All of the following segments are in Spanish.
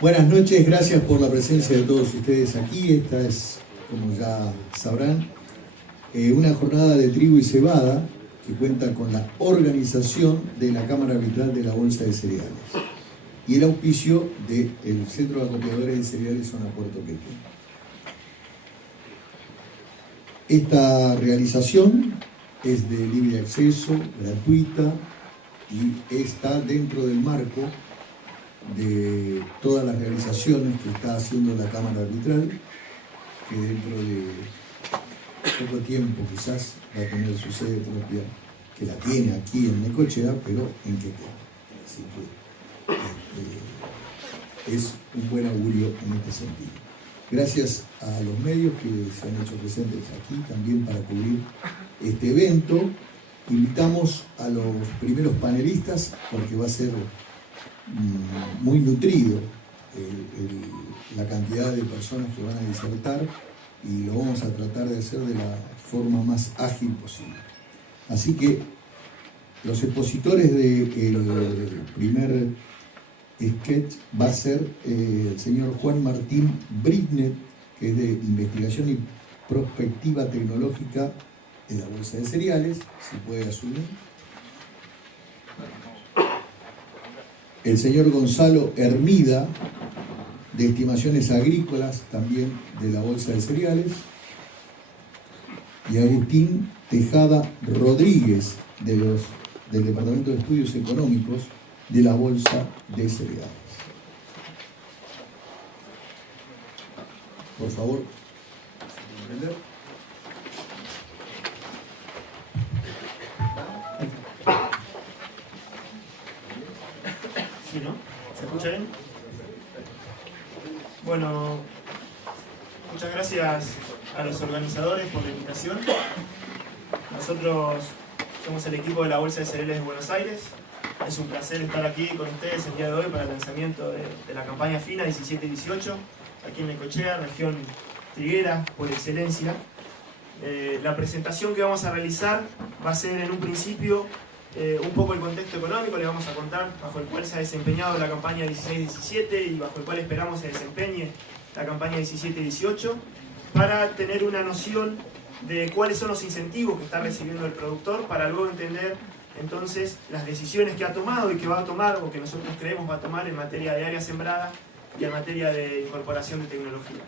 Buenas noches, gracias por la presencia de todos ustedes aquí. Esta es, como ya sabrán, una jornada de trigo y cebada que cuenta con la organización de la Cámara Arbitral de la Bolsa de Cereales y el auspicio del Centro de Acopiadores de Cereales Zona Puerto Quequén. Esta realización es de libre acceso, gratuita, y está dentro del marco de todas las realizaciones que está haciendo la Cámara Arbitral, que dentro de poco tiempo quizás va a tener su sede propia, que la tiene aquí en Necochea, pero en Quequén. Así que es un buen augurio en este sentido. Gracias a los medios que se han hecho presentes aquí también para cubrir este evento. Invitamos a los primeros panelistas porque va a ser muy nutrido la cantidad de personas que van a disertar, y lo vamos a tratar de hacer de la forma más ágil posible. Así que los expositores del primer sketch va a ser el señor Juan Martín Britnet, que es de Investigación y Prospectiva Tecnológica de la Bolsa de Cereales, si puede asumir. El señor Gonzalo Hermida, de Estimaciones Agrícolas, también de la Bolsa de Cereales. Y Agustín Tejada Rodríguez, del Departamento de Estudios Económicos de la Bolsa de Cereales. Por favor. ¿Sí, no? ¿Se escucha bien? Bueno, muchas gracias a los organizadores por la invitación. Nosotros somos el equipo de la Bolsa de Cereales de Buenos Aires. Es un placer estar aquí con ustedes el día de hoy para el lanzamiento de la campaña FINA 17-18, aquí en Necochea, región triguera por excelencia. La presentación que vamos a realizar va a ser en un principio un poco el contexto económico. Le vamos a contar bajo el cual se ha desempeñado la campaña 16-17 y bajo el cual esperamos se desempeñe la campaña 17-18, para tener una noción de cuáles son los incentivos que está recibiendo el productor, para luego entender entonces las decisiones que ha tomado y que va a tomar, o que nosotros creemos va a tomar, en materia de área sembrada y en materia de incorporación de tecnología.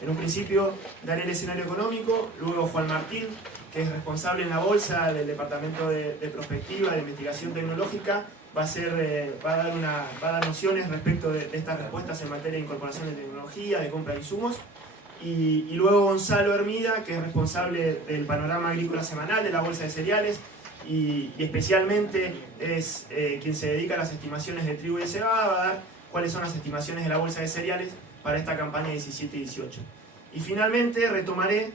En un principio daré el escenario económico, luego Juan Martín, que es responsable en la bolsa del Departamento de Prospectiva, de Investigación Tecnológica, va a dar nociones respecto de estas respuestas en materia de incorporación de tecnología, de compra de insumos. Y luego Gonzalo Hermida, que es responsable del panorama agrícola semanal de la Bolsa de Cereales, y especialmente es quien se dedica a las estimaciones de trigo y de cebada, va a dar cuáles son las estimaciones de la Bolsa de Cereales para esta campaña 17-18. Y finalmente retomaré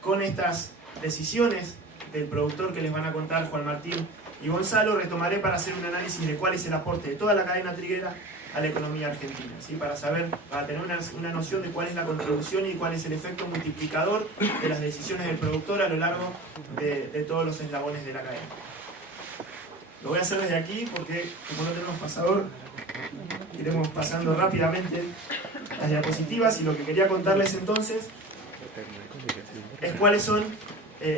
con estas decisiones del productor que les van a contar Juan Martín y Gonzalo, retomaré para hacer un análisis de cuál es el aporte de toda la cadena triguera a la economía argentina, ¿sí? Para tener una noción de cuál es la contribución y cuál es el efecto multiplicador de las decisiones del productor a lo largo de todos los eslabones de la cadena. Lo voy a hacer desde aquí porque, como no tenemos pasador, iremos pasando rápidamente las diapositivas, y lo que quería contarles entonces es cuáles son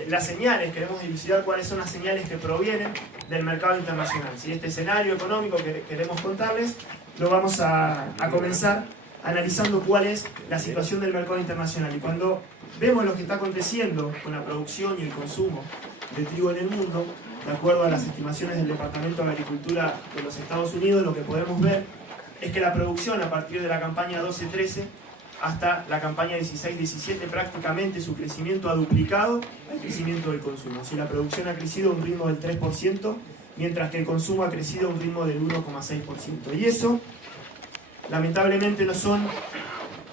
las señales. Queremos dilucidar cuáles son las señales que provienen del mercado internacional. Si este escenario económico que queremos contarles, lo vamos a comenzar analizando cuál es la situación del mercado internacional. Y cuando vemos lo que está aconteciendo con la producción y el consumo de trigo en el mundo, de acuerdo a las estimaciones del Departamento de Agricultura de los Estados Unidos, lo que podemos ver es que la producción a partir de la campaña 12-13 hasta la campaña 16-17 prácticamente su crecimiento ha duplicado el crecimiento del consumo. Si la producción ha crecido a un ritmo del 3%, mientras que el consumo ha crecido a un ritmo del 1,6%. Y eso, lamentablemente, no son,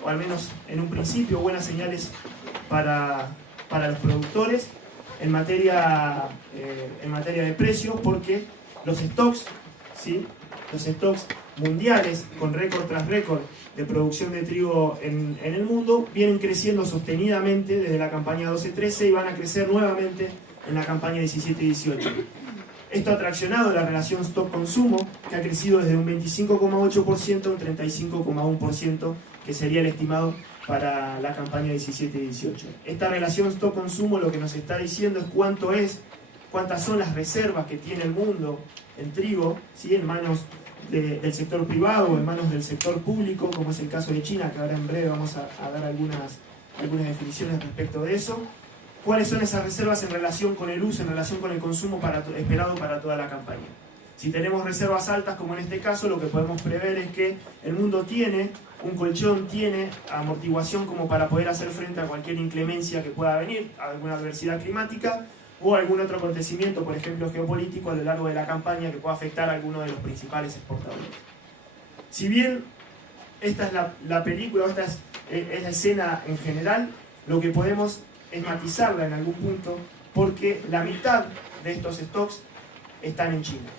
o al menos en un principio, buenas señales para los productores en materia de precios, porque los stocks, ¿sí? Los stocks mundiales, con récord tras récord de producción de trigo en el mundo, vienen creciendo sostenidamente desde la campaña 12-13 y van a crecer nuevamente en la campaña 17-18. Esto ha traccionado la relación stock-consumo, que ha crecido desde un 25,8% a un 35,1%, que sería el estimado para la campaña 17-18. Esta relación stock-consumo lo que nos está diciendo es cuántas son las reservas que tiene el mundo en trigo, ¿sí?, en manos del sector privado o en manos del sector público, como es el caso de China, que ahora en breve vamos a dar algunas definiciones respecto de eso. ¿Cuáles son esas reservas en relación con el uso, en relación con el consumo esperado para toda la campaña? Si tenemos reservas altas, como en este caso, lo que podemos prever es que el mundo tiene un colchón, tiene amortiguación como para poder hacer frente a cualquier inclemencia que pueda venir, a alguna adversidad climática o algún otro acontecimiento, por ejemplo geopolítico, a lo largo de la campaña que pueda afectar a alguno de los principales exportadores. Si bien esta es la película, esta es la escena en general, lo que podemos es matizarla en algún punto, porque la mitad de estos stocks están en China.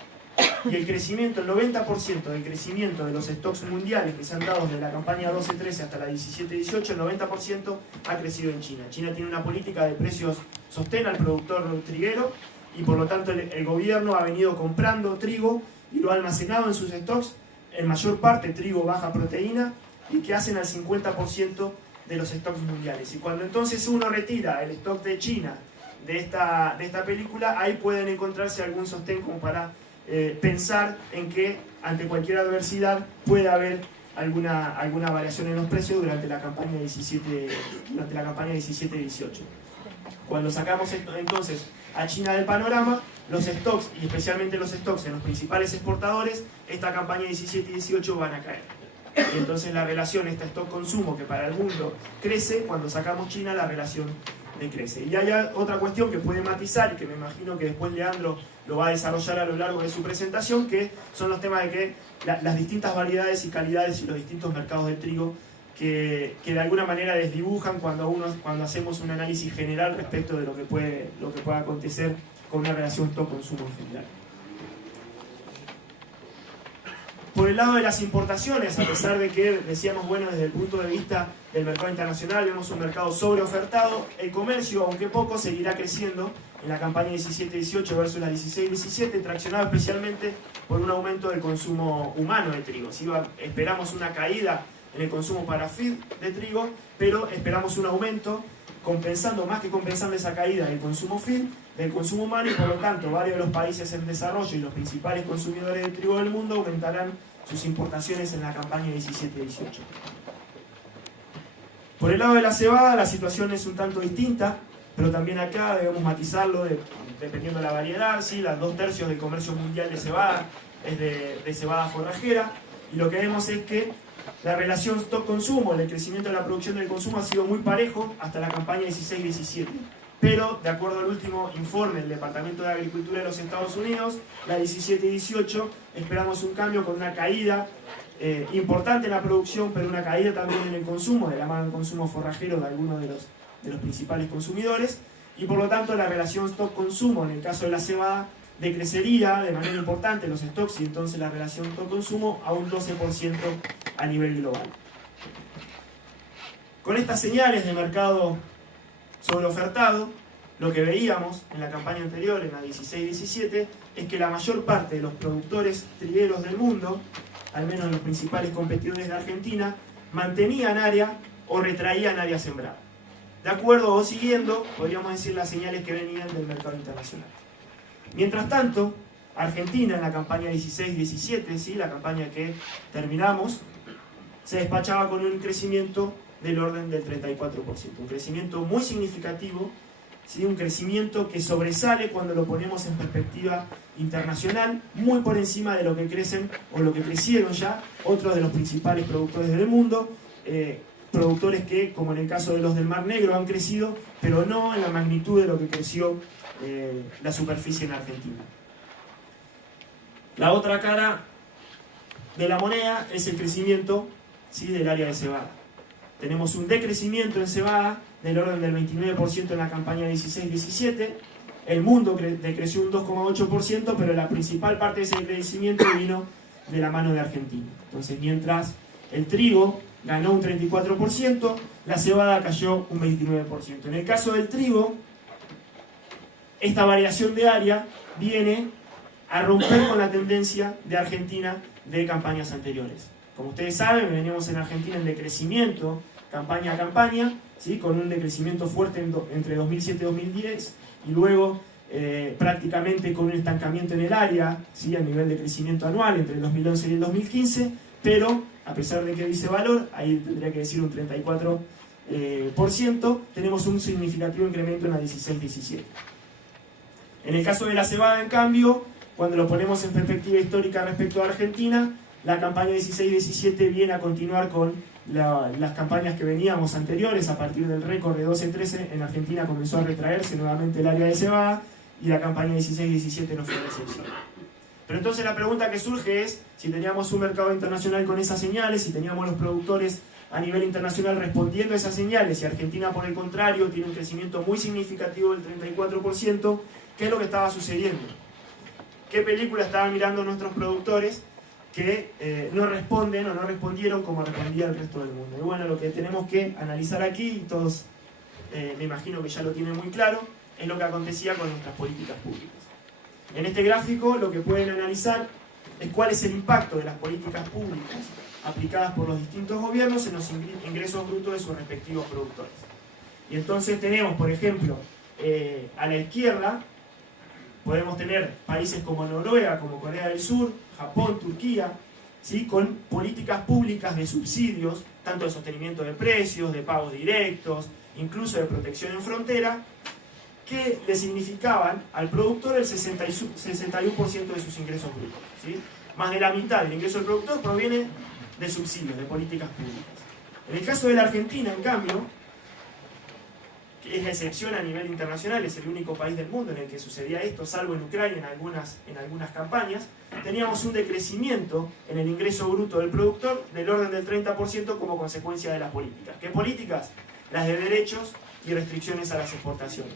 Y el crecimiento, el 90% del crecimiento de los stocks mundiales que se han dado desde la campaña 12-13 hasta la 17-18, el 90% ha crecido en China. China tiene una política de precios sostén al productor triguero y por lo tanto el gobierno ha venido comprando trigo y lo ha almacenado en sus stocks, en mayor parte trigo baja proteína, y que hacen al 50% de los stocks mundiales. Y cuando entonces uno retira el stock de China de esta película, ahí pueden encontrarse algún sostén como para pensar en que ante cualquier adversidad puede haber alguna variación en los precios durante la campaña 17-18. Cuando sacamos entonces a China del panorama, los stocks, y especialmente los stocks en los principales exportadores, esta campaña 17-18 van a caer. Y entonces la relación, este stock-consumo que para el mundo crece, cuando sacamos China la relación decrece. Y hay otra cuestión que puede matizar y que me imagino que después Leandro lo va a desarrollar a lo largo de su presentación, que son los temas de que las distintas variedades y calidades y los distintos mercados de trigo que de alguna manera desdibujan cuando hacemos un análisis general respecto de lo que puede acontecer con una relación stock-consumo en general. Por el lado de las importaciones, a pesar de que decíamos, bueno, desde el punto de vista del mercado internacional vemos un mercado sobreofertado, el comercio, aunque poco, seguirá creciendo en la campaña 17-18 versus la 16-17, traccionado especialmente por un aumento del consumo humano de trigo. ¿Sí? Esperamos una caída en el consumo para feed de trigo, pero esperamos un aumento más que compensando esa caída del consumo feed, del consumo humano, y por lo tanto varios de los países en desarrollo y los principales consumidores de trigo del mundo aumentarán sus importaciones en la campaña 17-18. Por el lado de la cebada la situación es un tanto distinta, pero también acá debemos matizarlo dependiendo de la variedad. ¿Sí? Las 2/3 del comercio mundial de cebada es de cebada forrajera, y lo que vemos es que la relación stock-consumo, el crecimiento de la producción del consumo ha sido muy parejo hasta la campaña 16-17. Pero, de acuerdo al último informe del Departamento de Agricultura de los Estados Unidos, la 17-18 esperamos un cambio con una caída importante en la producción, pero una caída también en el consumo, de la mano del consumo forrajero de algunos de los principales consumidores, y por lo tanto la relación stock-consumo, en el caso de la cebada, decrecería de manera importante los stocks, y entonces la relación stock-consumo a un 12% a nivel global. Con estas señales de mercado sobreofertado, lo que veíamos en la campaña anterior, en la 16-17, es que la mayor parte de los productores trigueros del mundo, al menos los principales competidores de Argentina, mantenían área o retraían área sembrada, de acuerdo o siguiendo, podríamos decir, las señales que venían del mercado internacional. Mientras tanto, Argentina en la campaña 16-17, ¿sí? La campaña que terminamos, se despachaba con un crecimiento del orden del 34%, un crecimiento muy significativo, ¿sí? Un crecimiento que sobresale cuando lo ponemos en perspectiva internacional, muy por encima de lo que crecen o lo que crecieron ya otros de los principales productores del mundo, productores que, como en el caso de los del Mar Negro, han crecido, pero no en la magnitud de lo que creció la superficie en Argentina. La otra cara de la moneda es el crecimiento, ¿sí? Del área de cebada. Tenemos un decrecimiento en cebada del orden del 29% en la campaña 16-17. El mundo decreció un 2,8%, pero la principal parte de ese crecimiento vino de la mano de Argentina. Entonces, mientras el trigo ganó un 34%, la cebada cayó un 29%. En el caso del trigo, esta variación de área viene a romper con la tendencia de Argentina de campañas anteriores. Como ustedes saben, veníamos en Argentina en decrecimiento, campaña a campaña, ¿sí? Con un decrecimiento fuerte entre 2007 y 2010, y luego prácticamente con un estancamiento en el área, ¿sí? A nivel de crecimiento anual entre el 2011 y el 2015, pero a pesar de que dice valor, ahí tendría que decir un 34%, tenemos un significativo incremento en la 16-17. En el caso de la cebada, en cambio, cuando lo ponemos en perspectiva histórica respecto a Argentina, la campaña 16-17 viene a continuar con las campañas que veníamos anteriores. A partir del récord de 12-13 en Argentina comenzó a retraerse nuevamente el área de cebada y la campaña 16-17 no fue la excepción. Pero entonces la pregunta que surge es si teníamos un mercado internacional con esas señales, si teníamos los productores a nivel internacional respondiendo a esas señales, y Argentina por el contrario tiene un crecimiento muy significativo del 34%, ¿qué es lo que estaba sucediendo? ¿Qué película estaban mirando nuestros productores que no responden o no respondieron como respondía el resto del mundo? Y bueno, lo que tenemos que analizar aquí, y todos me imagino que ya lo tienen muy claro, es lo que acontecía con nuestras políticas públicas. En este gráfico lo que pueden analizar es cuál es el impacto de las políticas públicas aplicadas por los distintos gobiernos en los ingresos brutos de sus respectivos productores. Y entonces tenemos, por ejemplo, a la izquierda, podemos tener países como Noruega, como Corea del Sur, Japón, Turquía, ¿sí? Con políticas públicas de subsidios, tanto de sostenimiento de precios, de pagos directos, incluso de protección en frontera, que le significaban al productor el 61% de sus ingresos brutos, ¿sí? Más de la mitad del ingreso del productor proviene de subsidios, de políticas públicas. En el caso de la Argentina, en cambio, que es la excepción a nivel internacional, es el único país del mundo en el que sucedía esto, salvo en Ucrania en algunas campañas, teníamos un decrecimiento en el ingreso bruto del productor del orden del 30% como consecuencia de las políticas. ¿Qué políticas? Las de derechos y restricciones a las exportaciones.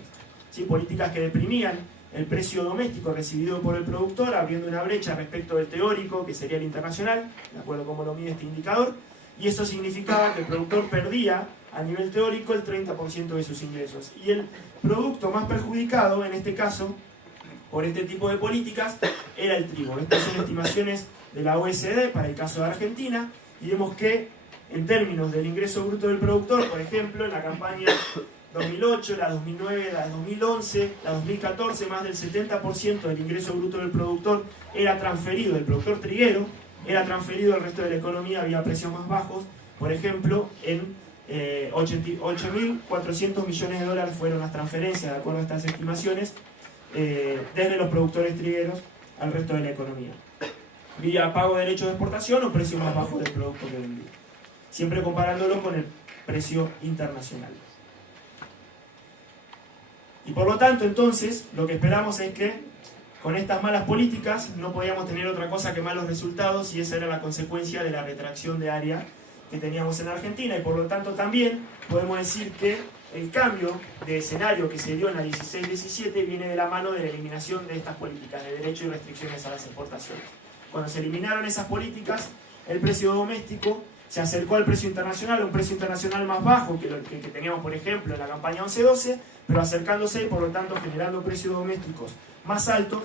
¿Sí? Políticas que deprimían el precio doméstico recibido por el productor, abriendo una brecha respecto del teórico, que sería el internacional, de acuerdo a cómo lo mide este indicador, y eso significaba que el productor perdía a nivel teórico el 30% de sus ingresos. Y el producto más perjudicado, en este caso, por este tipo de políticas, era el trigo. Estas son estimaciones de la OECD para el caso de Argentina, y vemos que en términos del ingreso bruto del productor, por ejemplo, en la campaña 2008, la 2009, la 2011, la 2014, más del 70% del ingreso bruto del productor era transferido, del productor triguero, era transferido al resto de la economía, había precios más bajos. Por ejemplo, en 8.400 millones de dólares fueron las transferencias, de acuerdo a estas estimaciones, desde los productores trigueros al resto de la economía, vía pago de derechos de exportación o precio más bajo del producto que vendía, siempre comparándolo con el precio internacional. Y por lo tanto, entonces, lo que esperamos es que con estas malas políticas no podíamos tener otra cosa que malos resultados, y esa era la consecuencia de la retracción de área que teníamos en Argentina. Y por lo tanto también podemos decir que el cambio de escenario que se dio en la 16-17 viene de la mano de la eliminación de estas políticas de derecho y restricciones a las exportaciones. Cuando se eliminaron esas políticas, el precio doméstico se acercó al precio internacional, un precio internacional más bajo que el que teníamos, por ejemplo, en la campaña 11-12, pero acercándose y por lo tanto generando precios domésticos más altos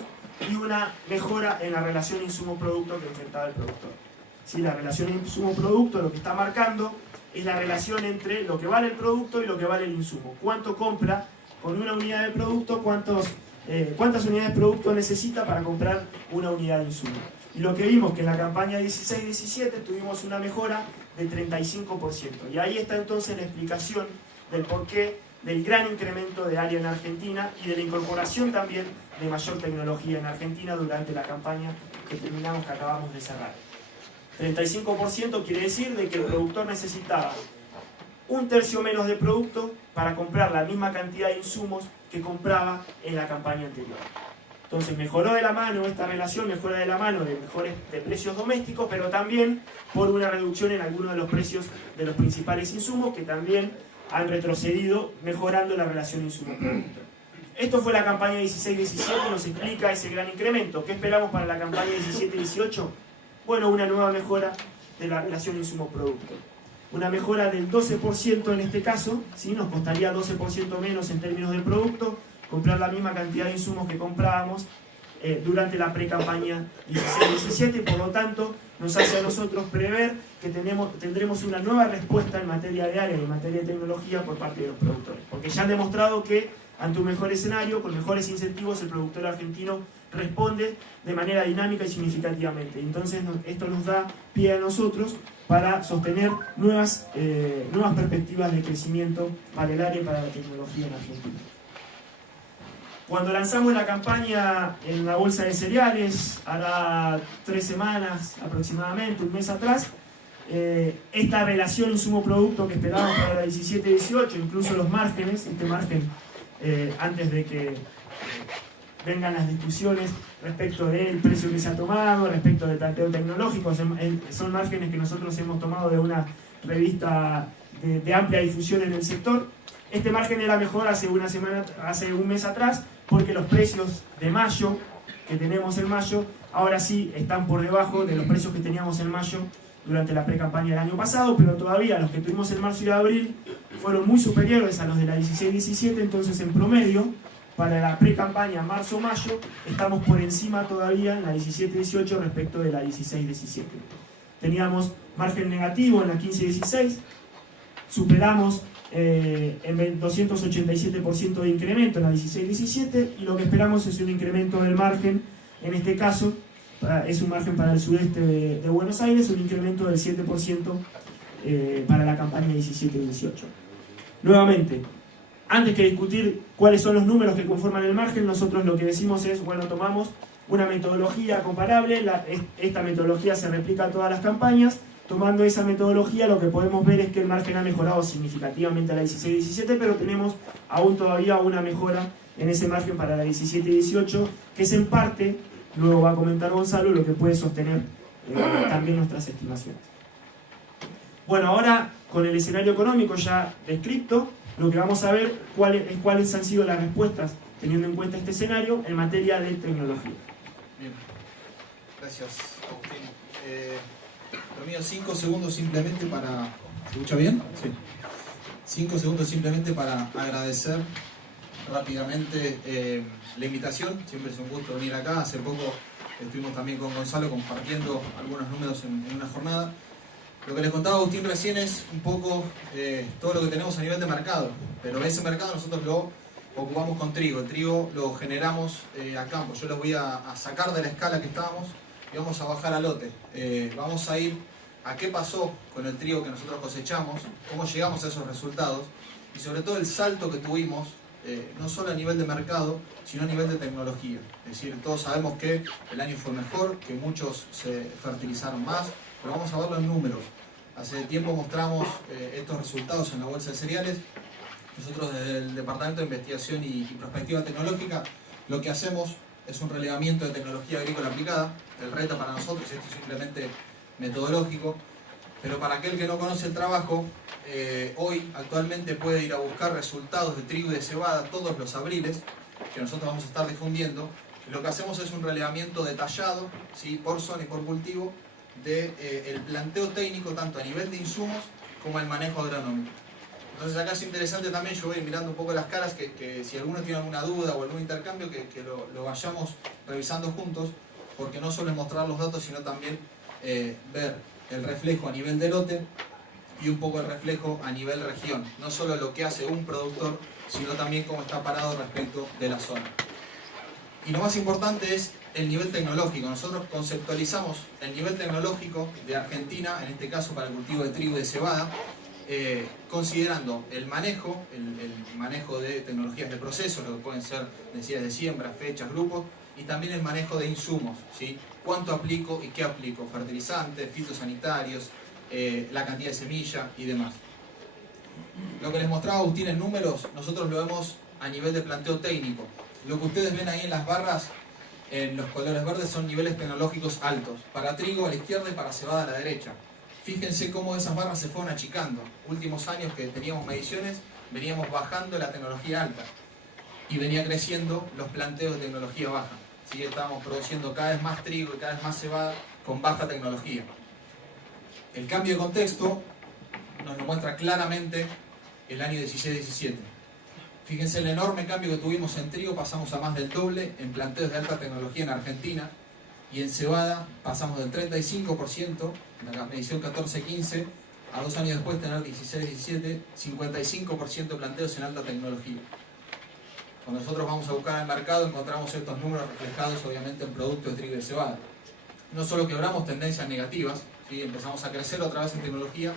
y una mejora en la relación insumo-producto que enfrentaba el productor. ¿Sí? La relación insumo-producto lo que está marcando es la relación entre lo que vale el producto y lo que vale el insumo. ¿Cuánto compra con una unidad de producto? ¿Cuántas unidades de producto necesita para comprar una unidad de insumo? Y lo que vimos que en la campaña 16-17 tuvimos una mejora del 35%. Y ahí está entonces la explicación del porqué del gran incremento de área en Argentina y de la incorporación también de mayor tecnología en Argentina durante la campaña que acabamos de cerrar. 35% quiere decir de que el productor necesitaba un tercio menos de producto para comprar la misma cantidad de insumos que compraba en la campaña anterior. Entonces mejoró de la mano esta relación, mejora de la mano de mejores de precios domésticos, pero también por una reducción en algunos de los precios de los principales insumos que también han retrocedido, mejorando la relación insumo-producto. Esto fue la campaña 16-17 y nos explica ese gran incremento. ¿Qué esperamos para la campaña 17-18? Bueno, una nueva mejora de la relación insumo-producto. Una mejora del 12% en este caso, ¿sí? Nos costaría 12% menos en términos de producto comprar la misma cantidad de insumos que comprábamos durante la pre-campaña 16-17 y por lo tanto nos hace a nosotros prever que tendremos una nueva respuesta en materia de área y en materia de tecnología por parte de los productores. Porque ya han demostrado que ante un mejor escenario, con mejores incentivos, el productor argentino responde de manera dinámica y significativamente. Entonces esto nos da pie a nosotros para sostener nuevas perspectivas de crecimiento para el área y para la tecnología en Argentina. Cuando lanzamos la campaña en la bolsa de cereales, hará 3 semanas aproximadamente, un mes atrás, esta relación insumo-producto que esperábamos para la 17-18, incluso los márgenes, este margen antes de que vengan las discusiones respecto del precio que se ha tomado, respecto del planteo tecnológico, son márgenes que nosotros hemos tomado de una revista de amplia difusión en el sector. Este margen era mejor hace un mes atrás, porque los precios de mayo, que tenemos en mayo, ahora sí están por debajo de los precios que teníamos en mayo durante la pre-campaña del año pasado, pero todavía los que tuvimos en marzo y abril fueron muy superiores a los de la 16-17, entonces en promedio, para la pre-campaña marzo-mayo, estamos por encima todavía en la 17-18 respecto de la 16-17. Teníamos margen negativo en la 15-16, superamos en 287% de incremento en la 16-17 y lo que esperamos es un incremento del margen, en este caso es un margen para el sudeste de Buenos Aires, un incremento del 7% para la campaña 17-18. Nuevamente, antes que discutir cuáles son los números que conforman el margen, nosotros lo que decimos es, bueno, tomamos una metodología comparable, esta metodología se replica a todas las campañas. Tomando esa metodología, lo que podemos ver es que el margen ha mejorado significativamente a la 16-17, pero tenemos aún todavía una mejora en ese margen para la 17-18, que es en parte, luego va a comentar Gonzalo, lo que puede sostener también nuestras estimaciones. Bueno, ahora con el escenario económico ya descrito, lo que vamos a ver cuáles han sido las respuestas, teniendo en cuenta este escenario, en materia de tecnología. Bien, gracias Agustín. Lo mío 5 segundos simplemente para... ¿Se escucha bien? Sí. 5 segundos simplemente para agradecer rápidamente la invitación. Siempre es un gusto venir acá. Hace poco estuvimos también con Gonzalo compartiendo algunos números en una jornada. Lo que les contaba Agustín recién es un poco todo lo que tenemos a nivel de mercado. Pero ese mercado nosotros lo ocupamos con trigo. El trigo lo generamos a campo. Yo los voy a sacar de la escala que estábamos y vamos a bajar a lote. Vamos a ir a qué pasó con el trigo que nosotros cosechamos, cómo llegamos a esos resultados y sobre todo el salto que tuvimos, no solo a nivel de mercado, sino a nivel de tecnología. Es decir, todos sabemos que el año fue mejor, que muchos se fertilizaron más, pero vamos a verlo en números. Hace tiempo mostramos estos resultados en la bolsa de cereales. Nosotros desde el Departamento de Investigación y Prospectiva Tecnológica lo que hacemos es un relevamiento de tecnología agrícola aplicada. El reto para nosotros, esto es simplemente metodológico, pero para aquel que no conoce el trabajo, hoy actualmente puede ir a buscar resultados de trigo y de cebada todos los abriles, que nosotros vamos a estar difundiendo. Lo que hacemos es un relevamiento detallado, ¿sí?, por zona y por cultivo, del planteo técnico tanto a nivel de insumos como el manejo agronómico. Entonces acá es interesante también, yo voy mirando un poco las caras, que si alguno tiene alguna duda o algún intercambio, que lo vayamos revisando juntos, porque no solo es mostrar los datos, sino también ver el reflejo a nivel de lote y un poco el reflejo a nivel región. No solo lo que hace un productor, sino también cómo está parado respecto de la zona. Y lo más importante es el nivel tecnológico. Nosotros conceptualizamos el nivel tecnológico de Argentina, en este caso para el cultivo de trigo y de cebada, considerando el manejo de tecnologías de proceso, lo que pueden ser necesidades de siembra, fechas, grupos, y también el manejo de insumos, ¿sí? Cuánto aplico y qué aplico, fertilizantes, fitosanitarios, la cantidad de semilla y demás. Lo que les mostraba Agustín en números, nosotros lo vemos a nivel de planteo técnico. Lo que ustedes ven ahí en las barras, en los colores verdes, son niveles tecnológicos altos. Para trigo a la izquierda y para cebada a la derecha. Fíjense cómo esas barras se fueron achicando. Últimos años que teníamos mediciones, veníamos bajando la tecnología alta. Y venía creciendo los planteos de tecnología baja. ¿Sí? Estábamos produciendo cada vez más trigo y cada vez más cebada con baja tecnología. El cambio de contexto nos lo muestra claramente el año 16-17. Fíjense el enorme cambio que tuvimos en trigo, pasamos a más del doble en planteos de alta tecnología en Argentina, y en cebada pasamos del 35%, en la medición 14-15, a 2 años después tener 16-17, 55% de planteos en alta tecnología. Cuando nosotros vamos a buscar el mercado encontramos estos números reflejados obviamente en productos de trigo y de cebada. No solo quebramos tendencias negativas, ¿sí? Empezamos a crecer otra vez en tecnología,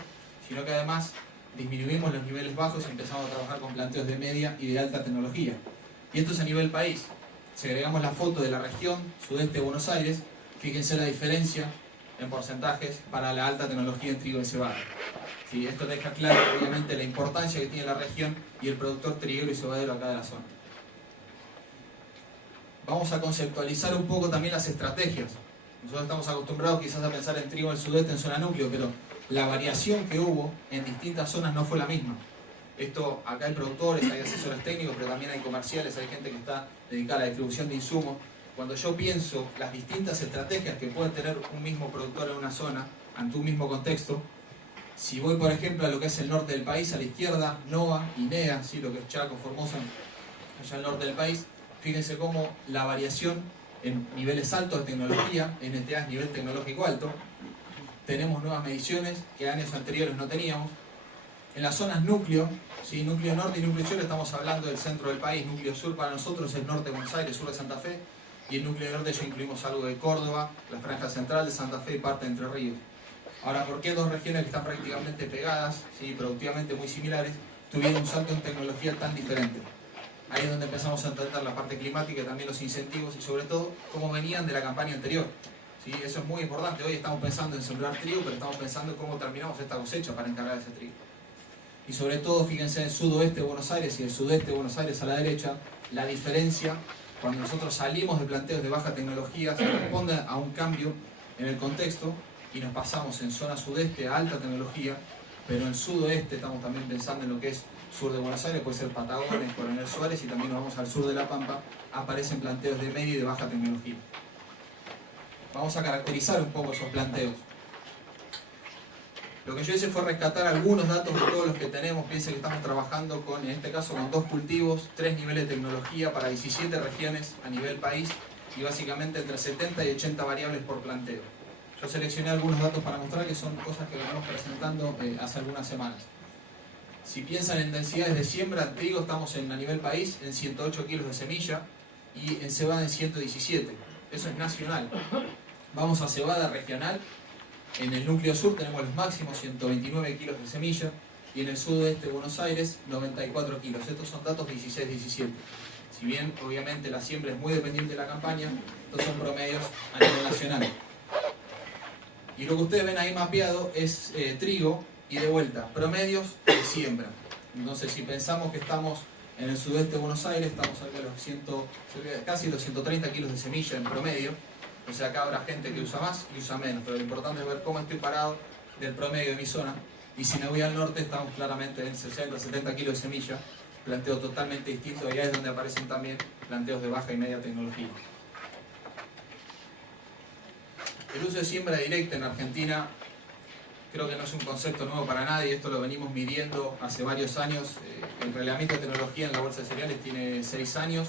sino que además disminuimos los niveles bajos y empezamos a trabajar con planteos de media y de alta tecnología. Y esto es a nivel país. Si agregamos la foto de la región sudeste de Buenos Aires, fíjense la diferencia en porcentajes para la alta tecnología en trigo y cebada. ¿Sí? Esto deja claro obviamente la importancia que tiene la región y el productor triguero y cebadero acá de la zona. Vamos a conceptualizar un poco también las estrategias. Nosotros estamos acostumbrados quizás a pensar en trigo del sudeste en zona núcleo, pero la variación que hubo en distintas zonas no fue la misma. Esto, acá hay productores, hay asesores técnicos, pero también hay comerciales, hay gente que está dedicada a la distribución de insumos. Cuando yo pienso las distintas estrategias que puede tener un mismo productor en una zona, ante un mismo contexto, si voy por ejemplo a lo que es el norte del país, a la izquierda, NOA, INEA, ¿sí? Lo que es Chaco, Formosa, allá al norte del país, fíjense cómo la variación en niveles altos de tecnología, NTA es nivel tecnológico alto, tenemos nuevas mediciones que años anteriores no teníamos. En las zonas núcleo, ¿sí? Núcleo norte y núcleo sur, estamos hablando del centro del país. Núcleo sur para nosotros es norte de Buenos Aires, sur de Santa Fe, y el núcleo norte ya incluimos algo de Córdoba, la franja central de Santa Fe y parte de Entre Ríos. Ahora, ¿por qué dos regiones que están prácticamente pegadas, ¿sí? Productivamente muy similares, tuvieron un salto en tecnología tan diferente? Ahí es donde empezamos a entender la parte climática y también los incentivos y sobre todo cómo venían de la campaña anterior. ¿Sí? Eso es muy importante. Hoy estamos pensando en sembrar trigo, pero estamos pensando en cómo terminamos esta cosecha para encargar ese trigo. Y sobre todo, fíjense en el sudoeste de Buenos Aires y el sudeste de Buenos Aires a la derecha, la diferencia cuando nosotros salimos de planteos de baja tecnología se responde a un cambio en el contexto y nos pasamos en zona sudeste a alta tecnología, pero en el sudoeste estamos también pensando en lo que es sur de Buenos Aires, puede ser Patagones, Coronel Suárez, y también nos vamos al sur de La Pampa, aparecen planteos de media y de baja tecnología. Vamos a caracterizar un poco esos planteos. Lo que yo hice fue rescatar algunos datos de todos los que tenemos. Piensen que estamos trabajando con, en este caso, con 2 cultivos, 3 niveles de tecnología para 17 regiones a nivel país y básicamente entre 70 y 80 variables por planteo. Yo seleccioné algunos datos para mostrar que son cosas que venimos presentando hace algunas semanas. Si piensan en densidades de siembra, en trigo estamos a nivel país en 108 kilos de semilla y en cebada en 117. Eso es nacional. Vamos a cebada regional. En el núcleo sur tenemos los máximos 129 kilos de semilla y en el sudeste de Buenos Aires 94 kilos. Estos son datos 16-17. Si bien obviamente la siembra es muy dependiente de la campaña, estos son promedios a nivel nacional. Y lo que ustedes ven ahí mapeado es trigo y de vuelta, promedios de siembra. Entonces si pensamos que estamos en el sudeste de Buenos Aires, estamos cerca de casi los 130 kilos de semilla en promedio. O sea, acá habrá gente que usa más y usa menos, pero lo importante es ver cómo estoy parado del promedio de mi zona. Y si me voy al norte, estamos claramente en 60-70 kilos de semilla, planteo totalmente distinto, y ahí es donde aparecen también planteos de baja y media tecnología. El uso de siembra directa en Argentina creo que no es un concepto nuevo para nadie, esto lo venimos midiendo hace varios años. El reglamento de tecnología en la bolsa de cereales tiene 6 años.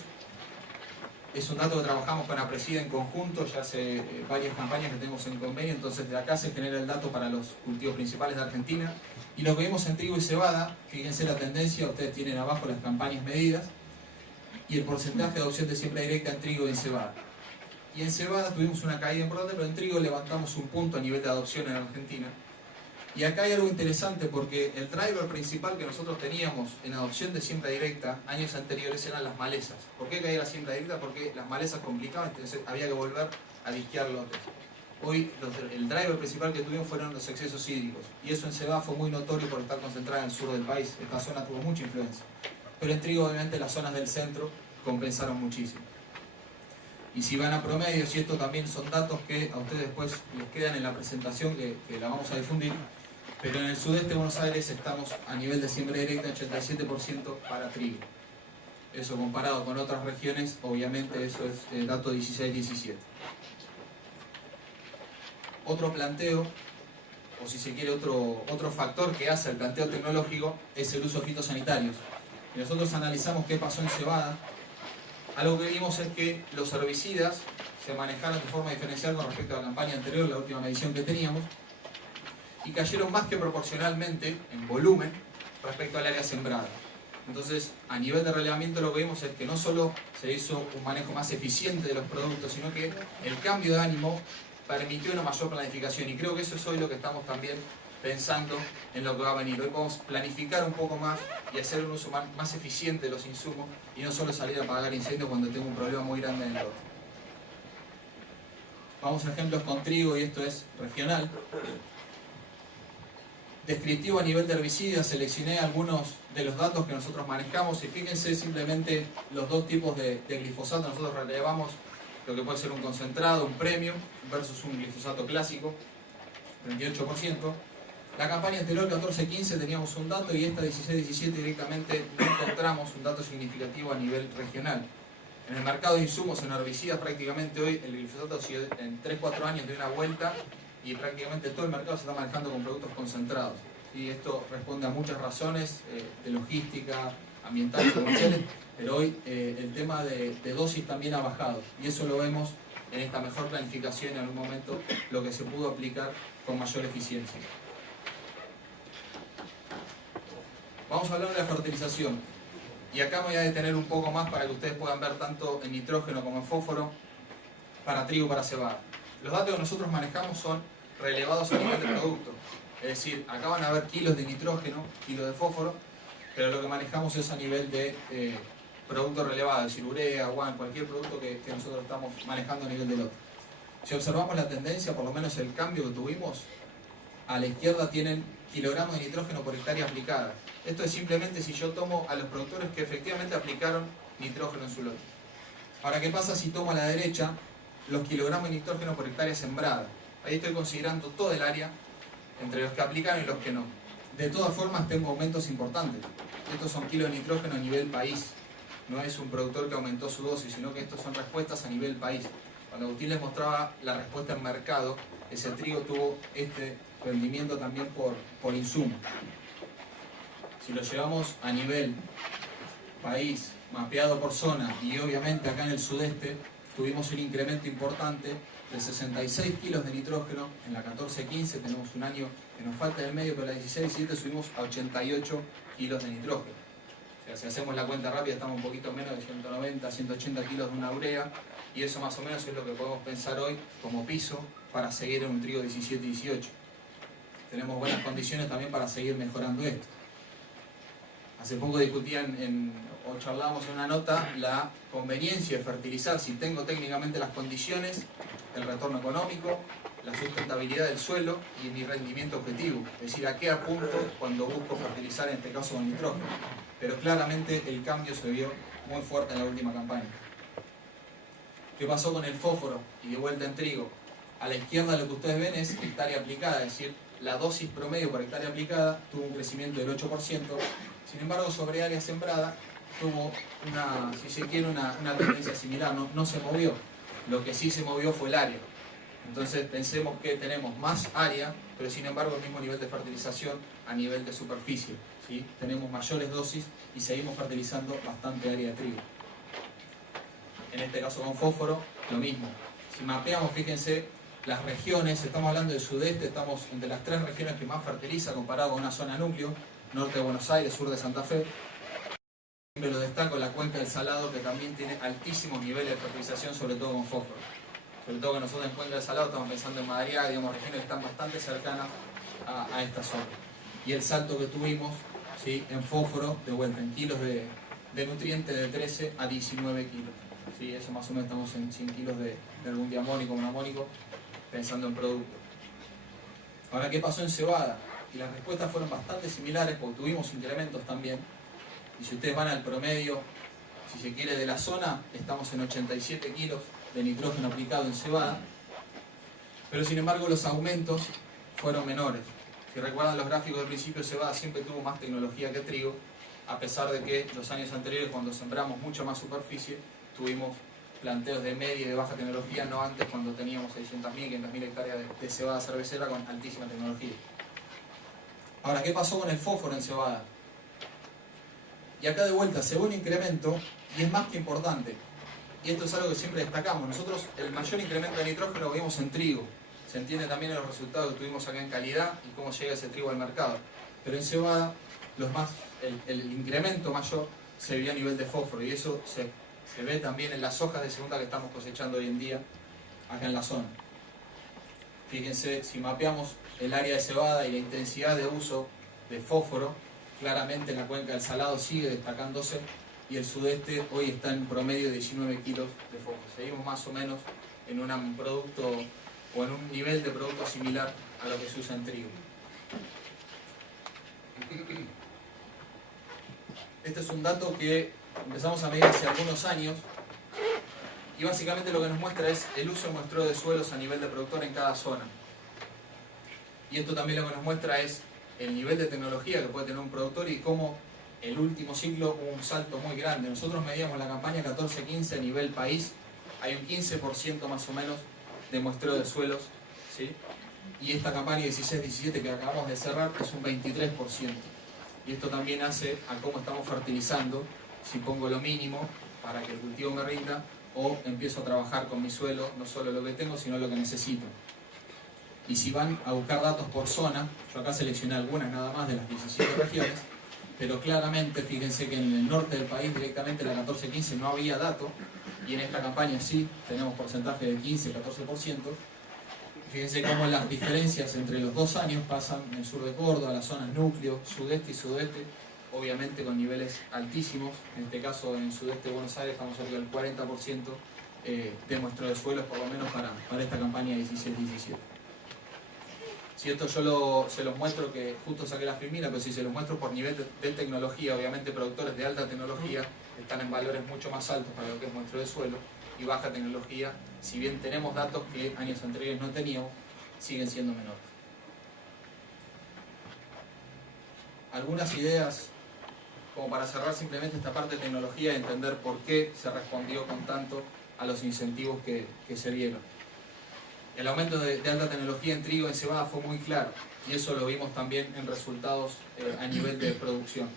Es un dato que trabajamos con APRESIDA en conjunto, ya hace varias campañas que tenemos en convenio, entonces de acá se genera el dato para los cultivos principales de Argentina. Y lo que vemos en trigo y cebada, fíjense la tendencia, ustedes tienen abajo las campañas medidas, y el porcentaje de adopción de siembra directa en trigo y en cebada. Y en cebada tuvimos una caída importante, pero en trigo levantamos un punto a nivel de adopción en Argentina. Y acá hay algo interesante porque el driver principal que nosotros teníamos en adopción de siembra directa años anteriores eran las malezas. ¿Por qué caía la siembra directa? Porque las malezas complicaban, entonces había que volver a disquear lotes. Hoy el driver principal que tuvimos fueron los excesos hídricos. Y eso en cebada fue muy notorio por estar concentrada en el sur del país. Esta zona tuvo mucha influencia. Pero en trigo obviamente las zonas del centro compensaron muchísimo. Y si van a promedios, y esto también son datos que a ustedes después les quedan en la presentación que la vamos a difundir, pero en el sudeste de Buenos Aires estamos a nivel de siembra directa 87% para trigo. Eso comparado con otras regiones, obviamente eso es dato 16-17. Otro planteo, o si se quiere otro factor que hace el planteo tecnológico, es el uso de fitosanitarios. y nosotros analizamos qué pasó en cebada, algo que vimos es que los herbicidas se manejaron de forma diferencial con respecto a la campaña anterior, la última medición que teníamos, y cayeron más que proporcionalmente en volumen respecto al área sembrada. Entonces, a nivel de relevamiento lo que vimos es que no solo se hizo un manejo más eficiente de los productos, sino que el cambio de ánimo permitió una mayor planificación, y creo que eso es hoy lo que estamos también pensando en lo que va a venir. Hoy podemos planificar un poco más y hacer un uso más eficiente de los insumos y no solo salir a apagar incendios cuando tengo un problema muy grande en el lote. Vamos a ejemplos con trigo, y esto es regional. Descriptivo a nivel de herbicidas, seleccioné algunos de los datos que nosotros manejamos y fíjense simplemente los dos tipos de glifosato. Nosotros relevamos lo que puede ser un concentrado, un premium versus un glifosato clásico, 38%. La campaña anterior, 14-15, teníamos un dato, y esta 16-17 directamente no encontramos un dato significativo a nivel regional. En el mercado de insumos en herbicidas, prácticamente hoy el glifosato en 3-4 años de una vuelta, y prácticamente todo el mercado se está manejando con productos concentrados. Y esto responde a muchas razones de logística, ambientales, comerciales, pero hoy el tema de dosis también ha bajado, y eso lo vemos en esta mejor planificación, en algún momento lo que se pudo aplicar con mayor eficiencia. Vamos a hablar de la fertilización, y acá me voy a detener un poco más para que ustedes puedan ver tanto en nitrógeno como en fósforo para trigo y para cebada. Los datos que nosotros manejamos son relevados a nivel de producto, es decir, acá van a haber kilos de nitrógeno, kilos de fósforo, pero lo que manejamos es a nivel de producto relevado, es decir, urea, guan, cualquier producto que nosotros estamos manejando a nivel de lote. Si observamos la tendencia, por lo menos el cambio que tuvimos, a la izquierda tienen kilogramos de nitrógeno por hectárea aplicada. Esto es simplemente si yo tomo a los productores que efectivamente aplicaron nitrógeno en su lote. Ahora, ¿qué pasa si tomo a la derecha los kilogramos de nitrógeno por hectárea sembrada? Ahí estoy considerando todo el área entre los que aplicaron y los que no. De todas formas, tengo aumentos importantes. Estos son kilos de nitrógeno a nivel país. No es un productor que aumentó su dosis, sino que estos son respuestas a nivel país. Cuando Agustín les mostraba la respuesta en mercado, ese trigo tuvo este rendimiento también por insumo. Si lo llevamos a nivel país, mapeado por zona, y obviamente acá en el sudeste, tuvimos un incremento importante de 66 kilos de nitrógeno. En la 14-15 tenemos un año que nos falta en el medio, pero en la 16-17 subimos a 88 kilos de nitrógeno. O sea, si hacemos la cuenta rápida, estamos un poquito menos de 190, 180 kilos de una urea, y eso más o menos es lo que podemos pensar hoy como piso para seguir en un trigo 17-18. Tenemos buenas condiciones también para seguir mejorando esto. Hace poco discutían o charlábamos en una nota la conveniencia de fertilizar, si tengo técnicamente las condiciones, el retorno económico, la sustentabilidad del suelo y mi rendimiento objetivo. Es decir, a qué apunto cuando busco fertilizar, en este caso con nitrógeno. Pero claramente el cambio se vio muy fuerte en la última campaña. ¿Qué pasó con el fósforo? Y de vuelta en trigo. A la izquierda lo que ustedes ven es hectárea aplicada, es decir, la dosis promedio por hectárea aplicada tuvo un crecimiento del 8%, sin embargo sobre área sembrada tuvo una, si se quiere, una tendencia similar, no se movió. Lo que sí se movió fue el área. Entonces pensemos que tenemos más área, pero sin embargo el mismo nivel de fertilización a nivel de superficie, ¿sí? Tenemos mayores dosis y seguimos fertilizando bastante área de trigo. En este caso con fósforo, lo mismo. Si mapeamos, fíjense, las regiones, estamos hablando del sudeste, estamos entre las 3 regiones que más fertiliza comparado con una zona núcleo, norte de Buenos Aires, sur de Santa Fe. Siempre lo destaco, la cuenca del Salado, que también tiene altísimos niveles de fertilización, sobre todo con fósforo. Sobre todo que nosotros en Cuenca del Salado estamos pensando en Madariaga, digamos, regiones que están bastante cercanas a esta zona. Y el salto que tuvimos, ¿sí?, en fósforo, de vuelta, en kilos de nutrientes de 13 a 19 kilos. ¿Sí? Eso más o menos estamos en 100 kilos de algún diamónico, monamónico, pensando en producto. Ahora, ¿qué pasó en cebada? Y las respuestas fueron bastante similares porque tuvimos incrementos también. Y si ustedes van al promedio, si se quiere, de la zona, estamos en 87 kilos de nitrógeno aplicado en cebada. Pero sin embargo los aumentos fueron menores. Si recuerdan los gráficos del principio, cebada siempre tuvo más tecnología que trigo, a pesar de que los años anteriores, cuando sembramos mucha más superficie, tuvimos planteos de media y de baja tecnología, no antes cuando teníamos 600.000, 500.000 hectáreas de cebada cervecera con altísima tecnología. Ahora, ¿qué pasó con el fósforo en cebada? Y acá de vuelta se ve un incremento, y es más que importante. Y esto es algo que siempre destacamos. Nosotros el mayor incremento de nitrógeno lo vimos en trigo. Se entiende también en los resultados que tuvimos acá en calidad y cómo llega ese trigo al mercado. Pero en cebada el incremento mayor se vio a nivel de fósforo, y eso se ve también en las hojas de segunda que estamos cosechando hoy en día acá en la zona. Fíjense, si mapeamos el área de cebada y la intensidad de uso de fósforo, claramente la cuenca del Salado sigue destacándose, y el sudeste hoy está en promedio de 19 kilos de fósforo. Seguimos más o menos en un producto o en un nivel de producto similar a lo que se usa en trigo. Este es un dato que empezamos a medir hace algunos años, y básicamente lo que nos muestra es el uso de muestreo de suelos a nivel de productor en cada zona. Y esto también lo que nos muestra es el nivel de tecnología que puede tener un productor y cómo el último ciclo hubo un salto muy grande. Nosotros medíamos la campaña 14-15 a nivel país, hay un 15% más o menos de muestreo de suelos, ¿sí? Y esta campaña 16-17 que acabamos de cerrar es un 23%. Y esto también hace a cómo estamos fertilizando, si pongo lo mínimo para que el cultivo me rinda, o empiezo a trabajar con mi suelo, no solo lo que tengo, sino lo que necesito. Y si van a buscar datos por zona, yo acá seleccioné algunas nada más de las 17 regiones, pero claramente fíjense que en el norte del país directamente la 14-15 no había dato, y en esta campaña sí tenemos porcentaje de 15-14%. Fíjense cómo las diferencias entre los 2 años pasan en el sur de Córdoba, las zonas núcleo, sudeste y sudeste, obviamente con niveles altísimos. En este caso en el sudeste de Buenos Aires estamos cerca del 40% de muestreo de suelos, por lo menos para esta campaña 16-17. Si esto yo se los muestro, que justo saqué la filmina, pero si se los muestro por nivel de tecnología, obviamente productores de alta tecnología están en valores mucho más altos para lo que es muestreo de suelo, y baja tecnología, si bien tenemos datos que años anteriores no teníamos, siguen siendo menores. Algunas ideas como para cerrar simplemente esta parte de tecnología y entender por qué se respondió con tanto a los incentivos que se dieron. El aumento de alta tecnología en trigo y en cebada fue muy claro, y eso lo vimos también en resultados a nivel de producción.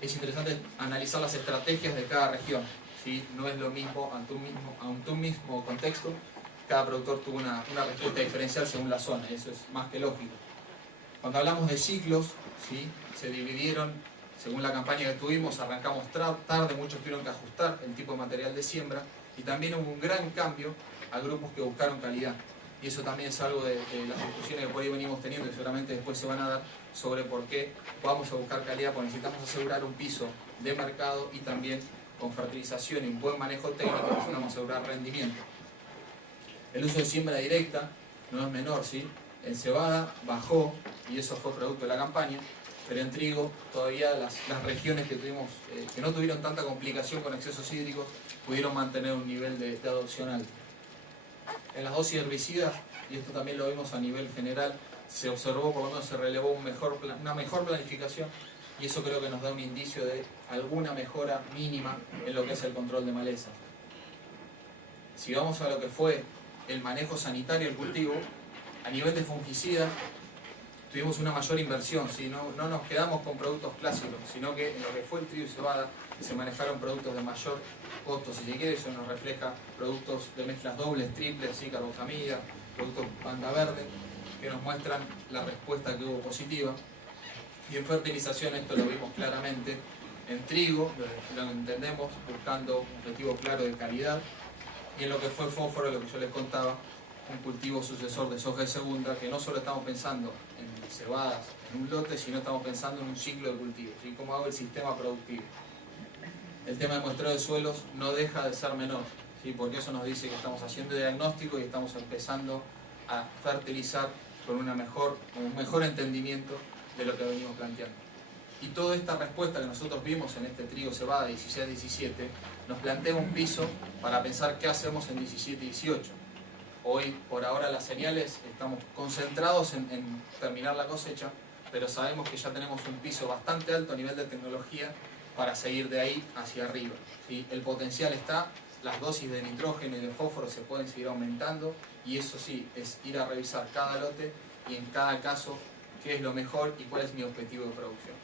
Es interesante analizar las estrategias de cada región, ¿sí? No es lo mismo ante un mismo contexto, cada productor tuvo una respuesta diferencial según la zona, y eso es más que lógico. Cuando hablamos de ciclos, ¿sí? Se dividieron según la campaña que tuvimos, arrancamos tarde, muchos tuvieron que ajustar el tipo de material de siembra, y también hubo un gran cambio a grupos que buscaron calidad. Y eso también es algo de las discusiones que por ahí venimos teniendo, y seguramente después se van a dar, sobre por qué vamos a buscar calidad, porque necesitamos asegurar un piso de mercado, y también con fertilización y un buen manejo técnico necesitamos asegurar rendimiento. El uso de siembra directa no es menor, ¿sí? En cebada bajó, y eso fue producto de la campaña, pero en trigo todavía las regiones que tuvimos, que no tuvieron tanta complicación con excesos hídricos, pudieron mantener un nivel de adopción alto. En las dosis herbicidas, y esto también lo vimos a nivel general, se observó, por lo menos se relevó una mejor planificación, y eso creo que nos da un indicio de alguna mejora mínima en lo que es el control de maleza. Si vamos a lo que fue el manejo sanitario del cultivo, a nivel de fungicidas tuvimos una mayor inversión, ¿sí? No nos quedamos con productos clásicos, sino que en lo que fue el trigo y cebada se manejaron productos de mayor costo, si se quiere. Eso nos refleja productos de mezclas dobles, triples, ¿sí? Carbocamida, productos banda verde, que nos muestran la respuesta que hubo positiva. Y en fertilización esto lo vimos claramente en trigo, lo entendemos, buscando un objetivo claro de calidad, y en lo que fue fósforo, lo que yo les contaba, un cultivo sucesor de soja de segunda, que no solo estamos pensando en cebadas, en un lote, sino estamos pensando en un ciclo de cultivo, ¿sí? Cómo hago el sistema productivo. El tema de muestreo de suelos no deja de ser menor, ¿sí? Porque eso nos dice que estamos haciendo diagnóstico y estamos empezando a fertilizar con un mejor entendimiento de lo que venimos planteando. Y toda esta respuesta que nosotros vimos en este trigo cebada 16-17 nos plantea un piso para pensar qué hacemos en 17-18. Hoy, por ahora, las señales, estamos concentrados en terminar la cosecha, pero sabemos que ya tenemos un piso bastante alto a nivel de tecnología para seguir de ahí hacia arriba, ¿sí? El potencial está, las dosis de nitrógeno y de fósforo se pueden seguir aumentando, y eso sí, es ir a revisar cada lote y en cada caso qué es lo mejor y cuál es mi objetivo de producción.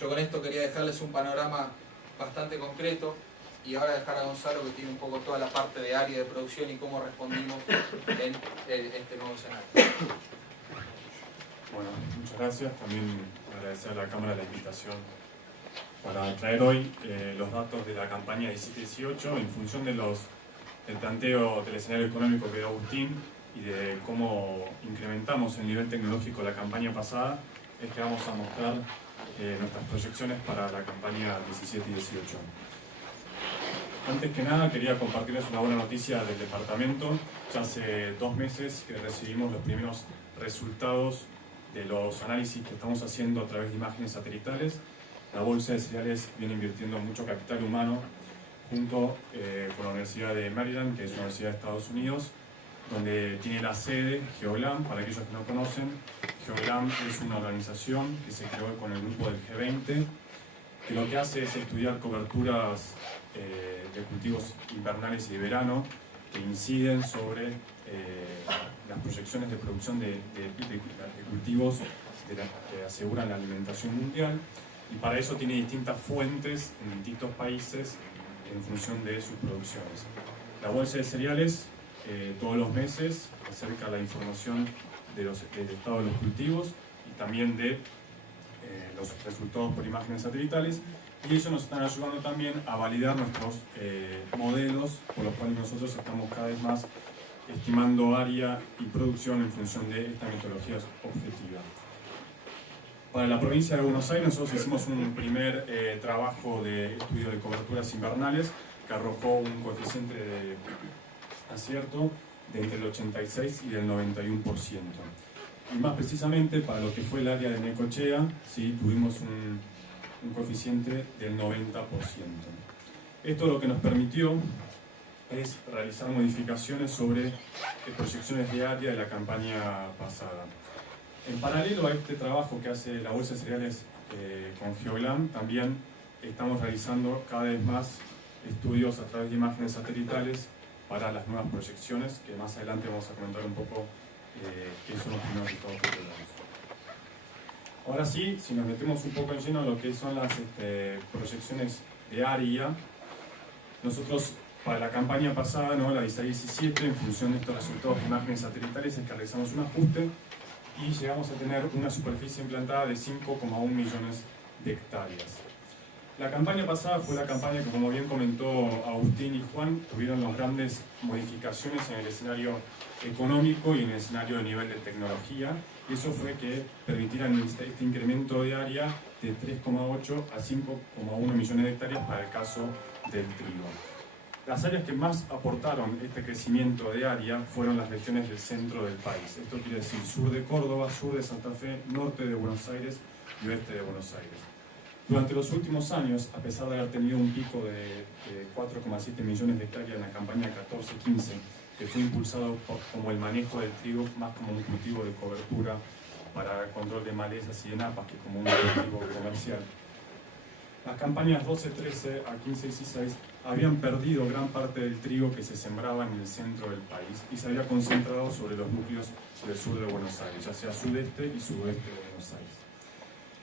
Yo con esto quería dejarles un panorama bastante concreto y ahora dejar a Gonzalo que tiene un poco toda la parte de área de producción y cómo respondimos en este nuevo escenario. Bueno, muchas gracias. También agradecer a la Cámara la invitación para traer hoy los datos de la campaña 17-18 en función del planteo del escenario económico que dio Agustín y de cómo incrementamos el nivel tecnológico de la campaña pasada. Es que vamos a mostrar nuestras proyecciones para la campaña 17 y 18. Antes que nada quería compartirles una buena noticia del departamento. Ya hace 2 meses que recibimos los primeros resultados de los análisis que estamos haciendo a través de imágenes satelitales. La Bolsa de Cereales viene invirtiendo mucho capital humano junto con la Universidad de Maryland, que es una universidad de Estados Unidos, donde tiene la sede GeoGlam. Para aquellos que no conocen, GeoGlam es una organización que se creó con el grupo del G20, que lo que hace es estudiar coberturas de cultivos invernales y de verano que inciden sobre las proyecciones de producción de cultivos que aseguran la alimentación mundial, y para eso tiene distintas fuentes en distintos países en función de sus producciones. La Bolsa de Cereales todos los meses acerca la información del estado de los cultivos y también de los resultados por imágenes satelitales, y ellos nos están ayudando también a validar nuestros modelos, por los cuales nosotros estamos cada vez más estimando área y producción en función de esta metodología objetiva. Para la provincia de Buenos Aires nosotros hicimos un primer trabajo de estudio de coberturas invernales que arrojó un coeficiente de acierto de entre el 86 y del 91%. Y más precisamente para lo que fue el área de Necochea, sí, tuvimos un coeficiente del 90%. Esto lo que nos permitió es realizar modificaciones sobre proyecciones de área de la campaña pasada. En paralelo a este trabajo que hace la Bolsa de Cereales con GeoGlam, también estamos realizando cada vez más estudios a través de imágenes satelitales para las nuevas proyecciones, que más adelante vamos a comentar un poco qué son los primeros resultados que tenemos. Ahora sí, si nos metemos un poco en lleno en lo que son las proyecciones de área, nosotros para la campaña pasada, ¿no? La 16-17, en función de estos resultados de imágenes satelitales, es que realizamos un ajuste y llegamos a tener una superficie implantada de 5,1 millones de hectáreas. La campaña pasada fue la campaña que, como bien comentó Agustín y Juan, tuvieron las grandes modificaciones en el escenario económico y en el escenario de nivel de tecnología, y eso fue que permitieran este incremento de área de 3,8 a 5,1 millones de hectáreas para el caso del trigo. Las áreas que más aportaron este crecimiento de área fueron las regiones del centro del país. Esto quiere decir sur de Córdoba, sur de Santa Fe, norte de Buenos Aires y oeste de Buenos Aires. Durante los últimos años, a pesar de haber tenido un pico de 4,7 millones de hectáreas en la campaña 14-15, que fue impulsado como el manejo del trigo más como un cultivo de cobertura para el control de malezas y de napas que como un cultivo comercial, las campañas 12-13 a 15-16 habían perdido gran parte del trigo que se sembraba en el centro del país y se había concentrado sobre los núcleos del sur de Buenos Aires, ya sea sudeste y sudoeste de Buenos Aires.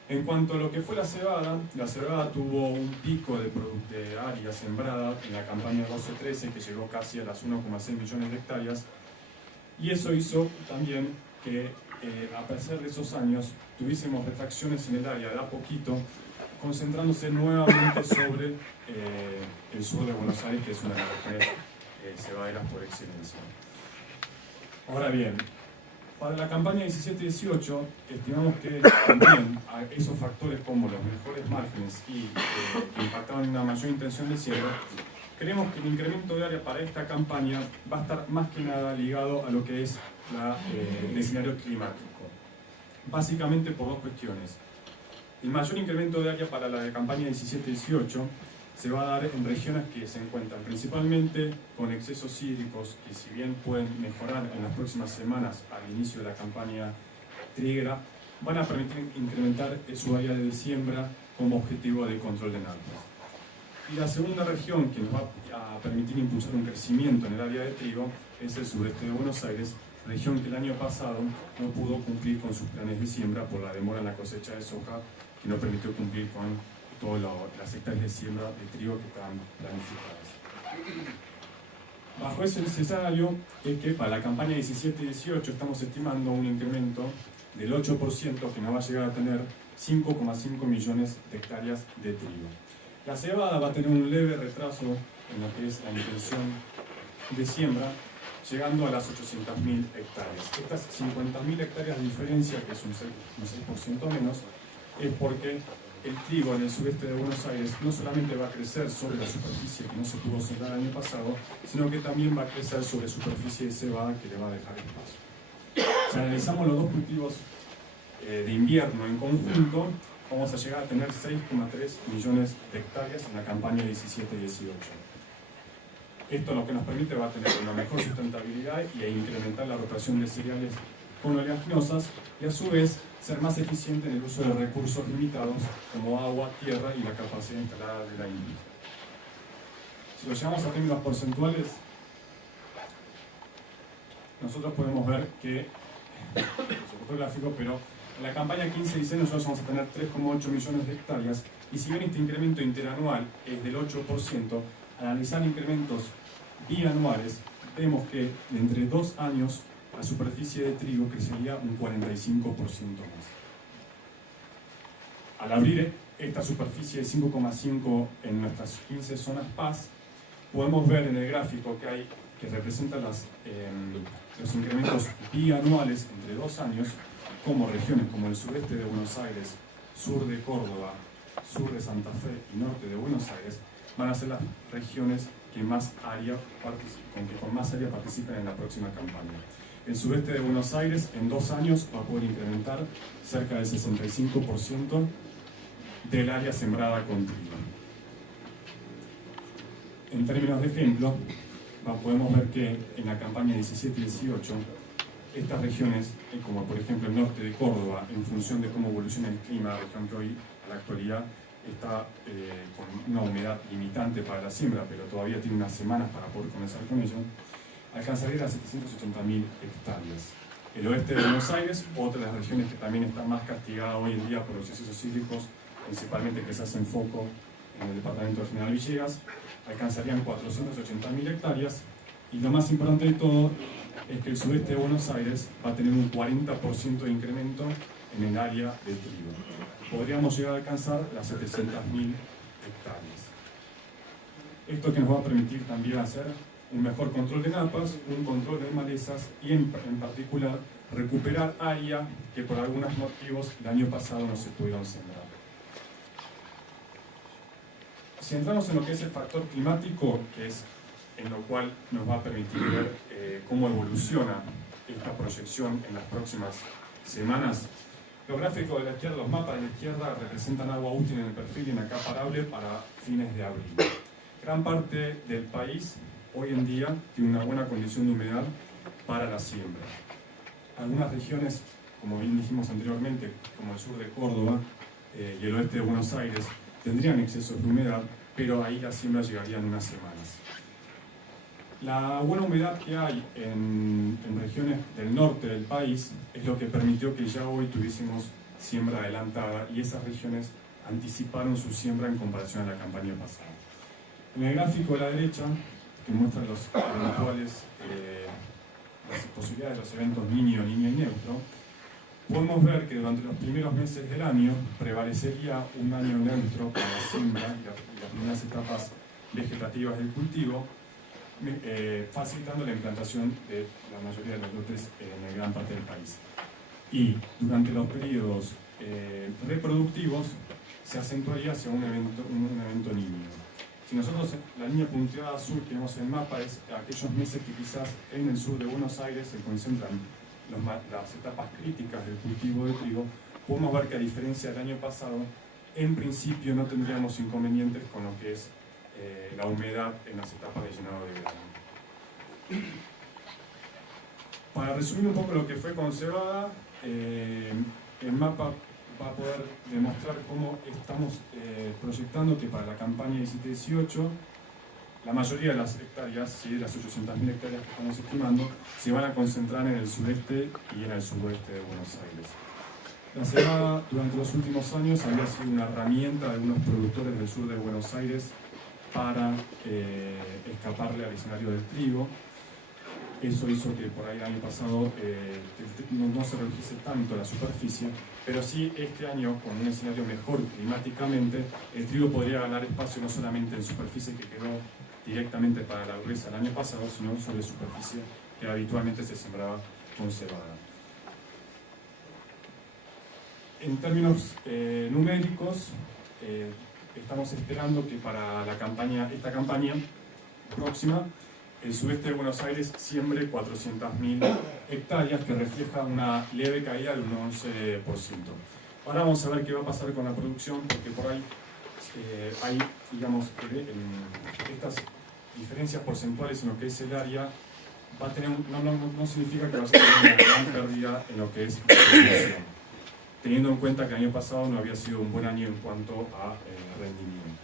En cuanto a lo que fue la cebada tuvo un pico de área sembrada en la campaña 12-13 que llegó casi a las 1,6 millones de hectáreas, y eso hizo también que a pesar de esos años tuviésemos retracciones en el área de a poquito, concentrándose nuevamente sobre el sur de Buenos Aires, que es una de las regiones cebaderas por excelencia. Ahora bien, para la campaña 17-18 estimamos que también a esos factores como los mejores márgenes y que impactaban en una mayor intención de siembra, creemos que el incremento de área para esta campaña va a estar más que nada ligado a lo que es el escenario climático, básicamente por 2 cuestiones. El mayor incremento de área para la campaña 17-18 se va a dar en regiones que se encuentran principalmente con excesos hídricos, que si bien pueden mejorar en las próximas semanas al inicio de la campaña triguera, van a permitir incrementar su área de siembra como objetivo de control de napas. Y la segunda región que nos va a permitir impulsar un crecimiento en el área de trigo es el sureste de Buenos Aires, región que el año pasado no pudo cumplir con sus planes de siembra por la demora en la cosecha de soja que no permitió cumplir con todas las hectáreas de siembra de trigo que estaban planificadas. Bajo ese escenario es que para la campaña 17-18 estamos estimando un incremento del 8% que nos va a llegar a tener 5,5 millones de hectáreas de trigo. La cebada va a tener un leve retraso en lo que es la intención de siembra, llegando a las 800.000 hectáreas. Estas 50.000 hectáreas de diferencia, que es un 6% menos, es porque el trigo en el sureste de Buenos Aires no solamente va a crecer sobre la superficie que no se pudo sembrar el año pasado, sino que también va a crecer sobre superficie de cebada que le va a dejar espacio. Si analizamos los dos cultivos de invierno en conjunto, vamos a llegar a tener 6,3 millones de hectáreas en la campaña 17-18. Esto lo que nos permite va a tener una mejor sustentabilidad y a incrementar la rotación de cereales con oleaginosas y a su vez ser más eficiente en el uso de recursos limitados como agua, tierra y la capacidad instalada de la industria. Si lo llevamos a términos porcentuales, nosotros podemos ver que, se cortó el gráfico, pero en la campaña 15-16 nosotros vamos a tener 3,8 millones de hectáreas y si bien este incremento interanual es del 8%, al analizar incrementos bianuales, vemos que entre 2 años la superficie de trigo crecería un 45% más. Al abrir esta superficie de 5,5 en nuestras 15 zonas PAS, podemos ver en el gráfico que representa los incrementos bianuales entre 2 años, como regiones como el sureste de Buenos Aires, sur de Córdoba, sur de Santa Fe y norte de Buenos Aires, van a ser las regiones que con más área participan en la próxima campaña. El sureste de Buenos Aires en 2 años va a poder incrementar cerca del 65% del área sembrada con trigo. En términos de ejemplo, podemos ver que en la campaña 17-18 estas regiones, como por ejemplo el norte de Córdoba, en función de cómo evoluciona el clima, región que hoy a la actualidad está con una humedad limitante para la siembra, pero todavía tiene unas semanas para poder comenzar con ello, alcanzaría las 780.000 hectáreas. El oeste de Buenos Aires, otra de las regiones que también está más castigada hoy en día por los excesos hídricos, principalmente que se hacen foco en el departamento de General Villegas, alcanzarían 480.000 hectáreas, y lo más importante de todo es que el sudeste de Buenos Aires va a tener un 40% de incremento en el área de trigo. Podríamos llegar a alcanzar las 700.000 hectáreas. Esto que nos va a permitir también hacer un mejor control de napas, un control de malezas y en particular recuperar área que por algunos motivos el año pasado no se pudieron sembrar. Si entramos en lo que es el factor climático, que es en lo cual nos va a permitir ver cómo evoluciona esta proyección en las próximas semanas, los gráficos de la izquierda, los mapas de la izquierda representan agua útil en el perfil y en acaparable para fines de abril. Gran parte del país hoy en día tiene una buena condición de humedad para la siembra. Algunas regiones, como bien dijimos anteriormente, como el sur de Córdoba y el oeste de Buenos Aires, tendrían excesos de humedad, pero ahí la siembra llegaría en unas semanas. La buena humedad que hay en regiones del norte del país es lo que permitió que ya hoy tuviésemos siembra adelantada y esas regiones anticiparon su siembra en comparación a la campaña pasada. En el gráfico de la derecha, que muestra las posibilidades de los eventos Niño y Neutro, podemos ver que durante los primeros meses del año prevalecería un año neutro para la siembra y las primeras etapas vegetativas del cultivo, facilitando la implantación de la mayoría de los lotes en gran parte del país. Y durante los periodos reproductivos se acentuaría hacia un evento niño. Si nosotros la línea punteada azul que vemos en el mapa es aquellos meses que quizás en el sur de Buenos Aires se concentran las etapas críticas del cultivo de trigo, podemos ver que a diferencia del año pasado, en principio no tendríamos inconvenientes con lo que es la humedad en las etapas de llenado de grano. Para resumir un poco lo que fue con cebada, el mapa va a poder demostrar cómo estamos proyectando que para la campaña 17-18 la mayoría de las hectáreas, de las 800.000 hectáreas que estamos estimando, se van a concentrar en el sureste y en el suroeste de Buenos Aires. La cebada durante los últimos años había sido una herramienta de algunos productores del sur de Buenos Aires para escaparle al escenario del trigo. Eso hizo que por ahí el año pasado no se redujese tanto la superficie, pero sí este año, con un escenario mejor climáticamente, el trigo podría ganar espacio no solamente en superficie que quedó directamente para la gruesa el año pasado, sino sobre superficie que habitualmente se sembraba con cebada. En términos numéricos, estamos esperando que para esta campaña próxima, el sudeste de Buenos Aires siembre 400.000 hectáreas, que refleja una leve caída de un 11%. Ahora vamos a ver qué va a pasar con la producción, porque por ahí hay, digamos, estas diferencias porcentuales en lo que es el área, va a tener no significa que vaya a tener una gran pérdida en lo que es la producción, teniendo en cuenta que el año pasado no había sido un buen año en cuanto a rendimientos.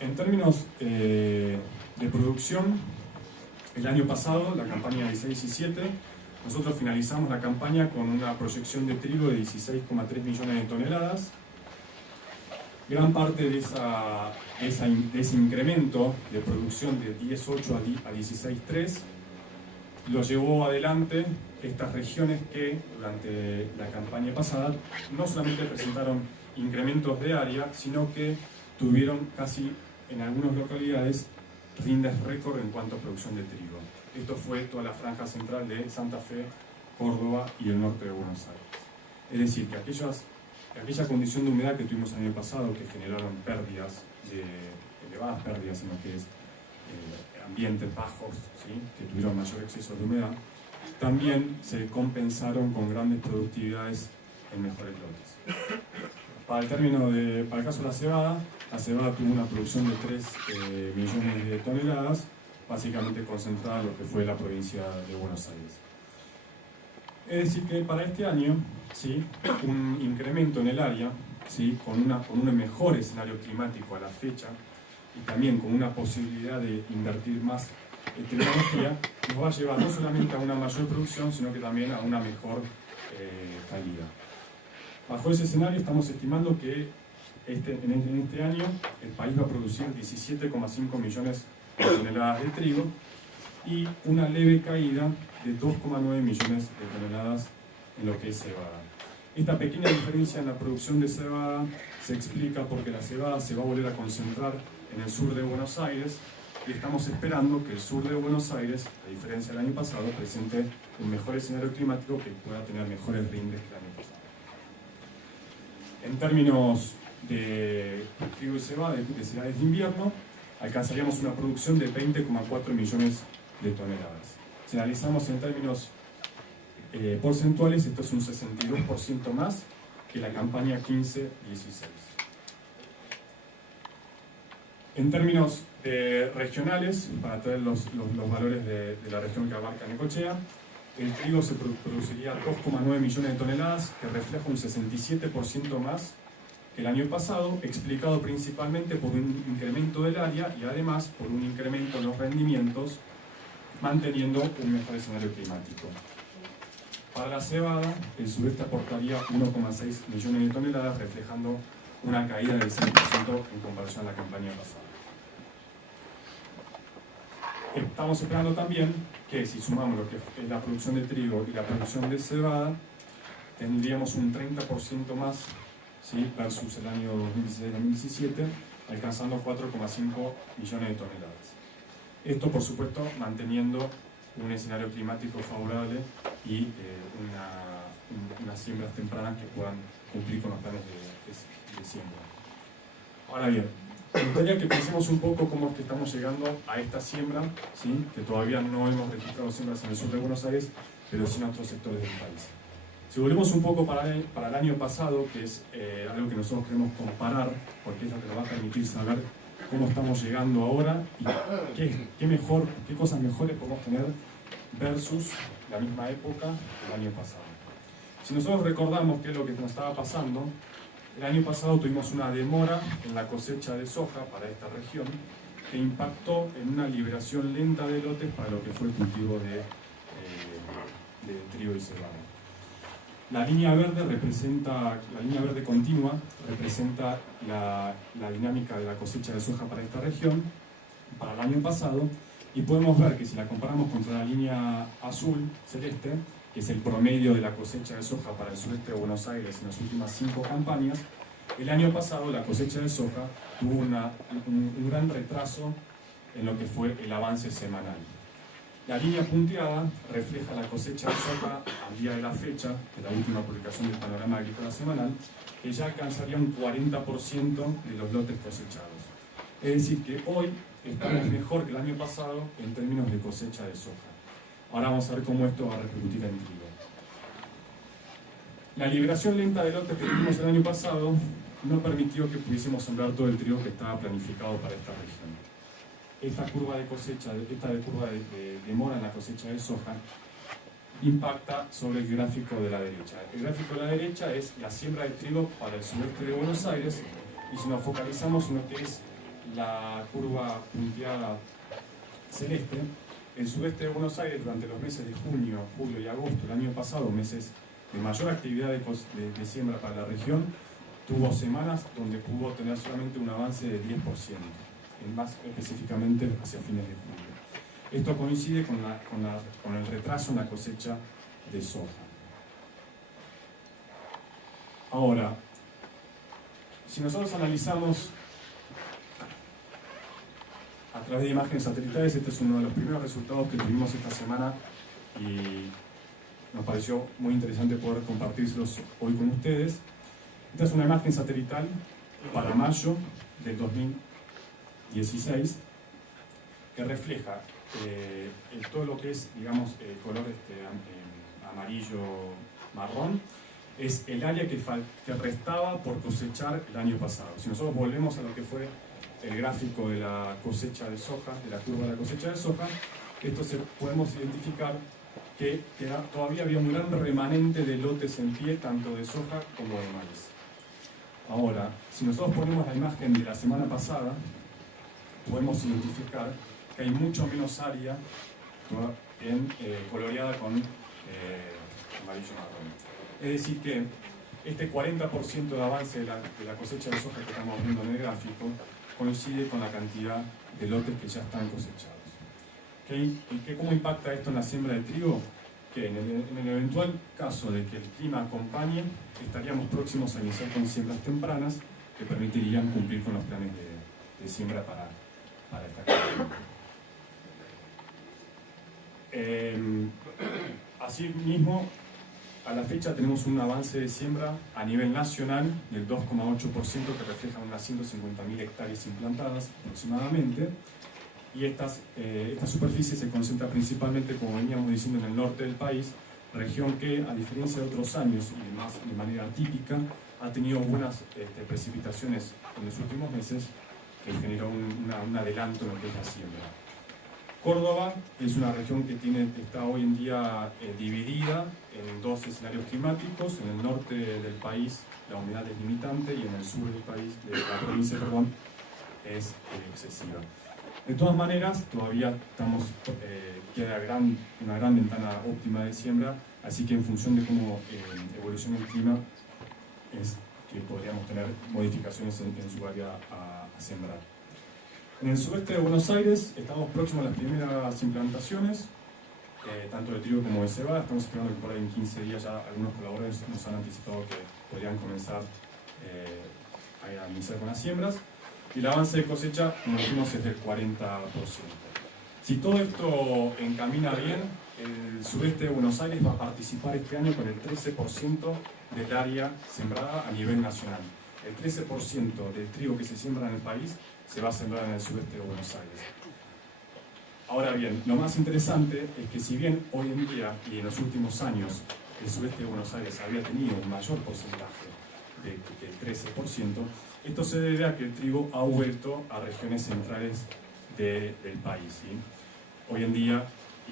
En términos de producción, el año pasado, la campaña 16-17, nosotros finalizamos la campaña con una proyección de trigo de 16,3 millones de toneladas. Gran parte de ese incremento de producción de 10,8 a 16,3 lo llevó adelante estas regiones que durante la campaña pasada no solamente presentaron incrementos de área, sino que tuvieron casi en algunas localidades rindes récord en cuanto a producción de trigo. Esto fue toda la franja central de Santa Fe, Córdoba y el norte de Buenos Aires. Es decir, que aquella condición de humedad que tuvimos el año pasado, que generaron elevadas pérdidas en lo que es ambientes bajos, ¿sí?, que tuvieron mayor exceso de humedad, también se compensaron con grandes productividades en mejores lotes. Para el caso de la cebada tuvo una producción de 3 millones de toneladas, básicamente concentrada en lo que fue la provincia de Buenos Aires. Es decir que para este año, ¿sí?, un incremento en el área, ¿sí?, con un mejor escenario climático a la fecha y también con una posibilidad de invertir más en tecnología, nos va a llevar no solamente a una mayor producción, sino que también a una mejor calidad. Bajo ese escenario estamos estimando que en este año el país va a producir 17,5 millones de toneladas de trigo y una leve caída de 2,9 millones de toneladas en lo que es cebada. Esta pequeña diferencia en la producción de cebada se explica porque la cebada se va a volver a concentrar en el sur de Buenos Aires y estamos esperando que el sur de Buenos Aires, a diferencia del año pasado, presente un mejor escenario climático que pueda tener mejores rindes que el año pasado. En términos de trigo y cebada, de cereales de invierno, alcanzaríamos una producción de 20,4 millones de toneladas. Si analizamos en términos porcentuales, esto es un 62% más que la campaña 15-16. En términos regionales, para traer los valores de la región que abarca Necochea, el trigo se produciría 2,9 millones de toneladas, que refleja un 67% más que el año pasado, explicado principalmente por un incremento del área y además por un incremento en los rendimientos, manteniendo un mejor escenario climático. Para la cebada, el sudeste aportaría 1,6 millones de toneladas, reflejando una caída del 6% en comparación a la campaña pasada. Estamos esperando también que si sumamos lo que es la producción de trigo y la producción de cebada, tendríamos un 30% más, ¿sí?, versus el año 2016-2017, alcanzando 4,5 millones de toneladas. Esto, por supuesto, manteniendo un escenario climático favorable y unas siembras tempranas que puedan cumplir con los planes de siembra. Ahora bien, me gustaría que pensemos un poco cómo es que estamos llegando a esta siembra, ¿sí?, que todavía no hemos registrado siembras en el sur de Buenos Aires, pero sí en otros sectores del país. Si volvemos un poco para el año pasado, que es algo que nosotros queremos comparar, porque es lo que nos va a permitir saber cómo estamos llegando ahora y qué cosas mejores podemos tener versus la misma época del año pasado. Si nosotros recordamos qué es lo que nos estaba pasando, el año pasado tuvimos una demora en la cosecha de soja para esta región que impactó en una liberación lenta de lotes para lo que fue el cultivo de trigo y cebada. La línea verde continua representa la dinámica de la cosecha de soja para esta región, para el año pasado, y podemos ver que si la comparamos contra la línea azul, celeste, que es el promedio de la cosecha de soja para el sureste de Buenos Aires en las últimas 5 campañas, el año pasado la cosecha de soja tuvo un gran retraso en lo que fue el avance semanal. La línea punteada refleja la cosecha de soja al día de la fecha, de la última publicación del panorama agrícola semanal, que ya alcanzaría un 40% de los lotes cosechados. Es decir, que hoy estamos mejor que el año pasado en términos de cosecha de soja. Ahora vamos a ver cómo esto va a repercutir en trigo. La liberación lenta de lotes que tuvimos el año pasado no permitió que pudiésemos sembrar todo el trigo que estaba planificado para esta región. Esta curva de cosecha, de demora en la cosecha de soja, impacta sobre el gráfico de la derecha. El gráfico de la derecha es la siembra de trigo para el sudeste de Buenos Aires, y si nos focalizamos en lo que es la curva punteada celeste, el sudeste de Buenos Aires durante los meses de junio, julio y agosto del año pasado, meses de mayor actividad de siembra para la región, tuvo semanas donde pudo tener solamente un avance de 10%, más específicamente hacia fines de julio. Esto coincide con el retraso en la cosecha de soja. Ahora, si nosotros analizamos a través de imágenes satelitales, este es uno de los primeros resultados que tuvimos esta semana y nos pareció muy interesante poder compartírselos hoy con ustedes. Esta es una imagen satelital para mayo del 2016 que refleja todo lo que es, digamos, el color amarillo-marrón. Es el área que restaba por cosechar el año pasado. Si nosotros volvemos a lo que fue el gráfico de la cosecha de soja, de la curva de la cosecha de soja, podemos identificar que todavía había un gran remanente de lotes en pie, tanto de soja como de maíz. Ahora, si nosotros ponemos la imagen de la semana pasada, podemos identificar que hay mucho menos área coloreada con amarillo-marrón. Es decir que este 40% de avance de la cosecha de soja que estamos viendo en el gráfico coincide con la cantidad de lotes que ya están cosechados. ¿Cómo impacta esto en la siembra de trigo? Que en el eventual caso de que el clima acompañe, estaríamos próximos a iniciar con siembras tempranas que permitirían cumplir con los planes de siembra para esta campaña. Asimismo, a la fecha tenemos un avance de siembra a nivel nacional del 2,8% que refleja unas 150.000 hectáreas implantadas aproximadamente, y esta superficie se concentra principalmente, como veníamos diciendo, en el norte del país, región que, a diferencia de otros años y más de manera típica, ha tenido buenas precipitaciones en los últimos meses que generó un adelanto en lo que es la siembra. Córdoba es una región que está hoy en día dividida en dos escenarios climáticos. En el norte del país la humedad es limitante y en el sur del país, de la provincia, es excesiva. De todas maneras, todavía queda una gran ventana óptima de siembra, así que en función de cómo evoluciona el clima, es que podríamos tener modificaciones en su área a sembrar. En el sudeste de Buenos Aires estamos próximos a las primeras implantaciones, tanto de trigo como de cebada. Estamos esperando que por ahí en 15 días ya algunos colaboradores nos han anticipado que podrían comenzar a iniciar con las siembras. Y el avance de cosecha, como dijimos, es del 40%. Si todo esto encamina bien, el sudeste de Buenos Aires va a participar este año con el 13% del área sembrada a nivel nacional. El 13% del trigo que se siembra en el país se va a sembrar en el sudeste de Buenos Aires. Ahora bien, lo más interesante es que si bien hoy en día y en los últimos años el sudeste de Buenos Aires había tenido un mayor porcentaje del 13%, esto se debe a que el trigo ha vuelto a regiones centrales del país, ¿sí? Hoy en día,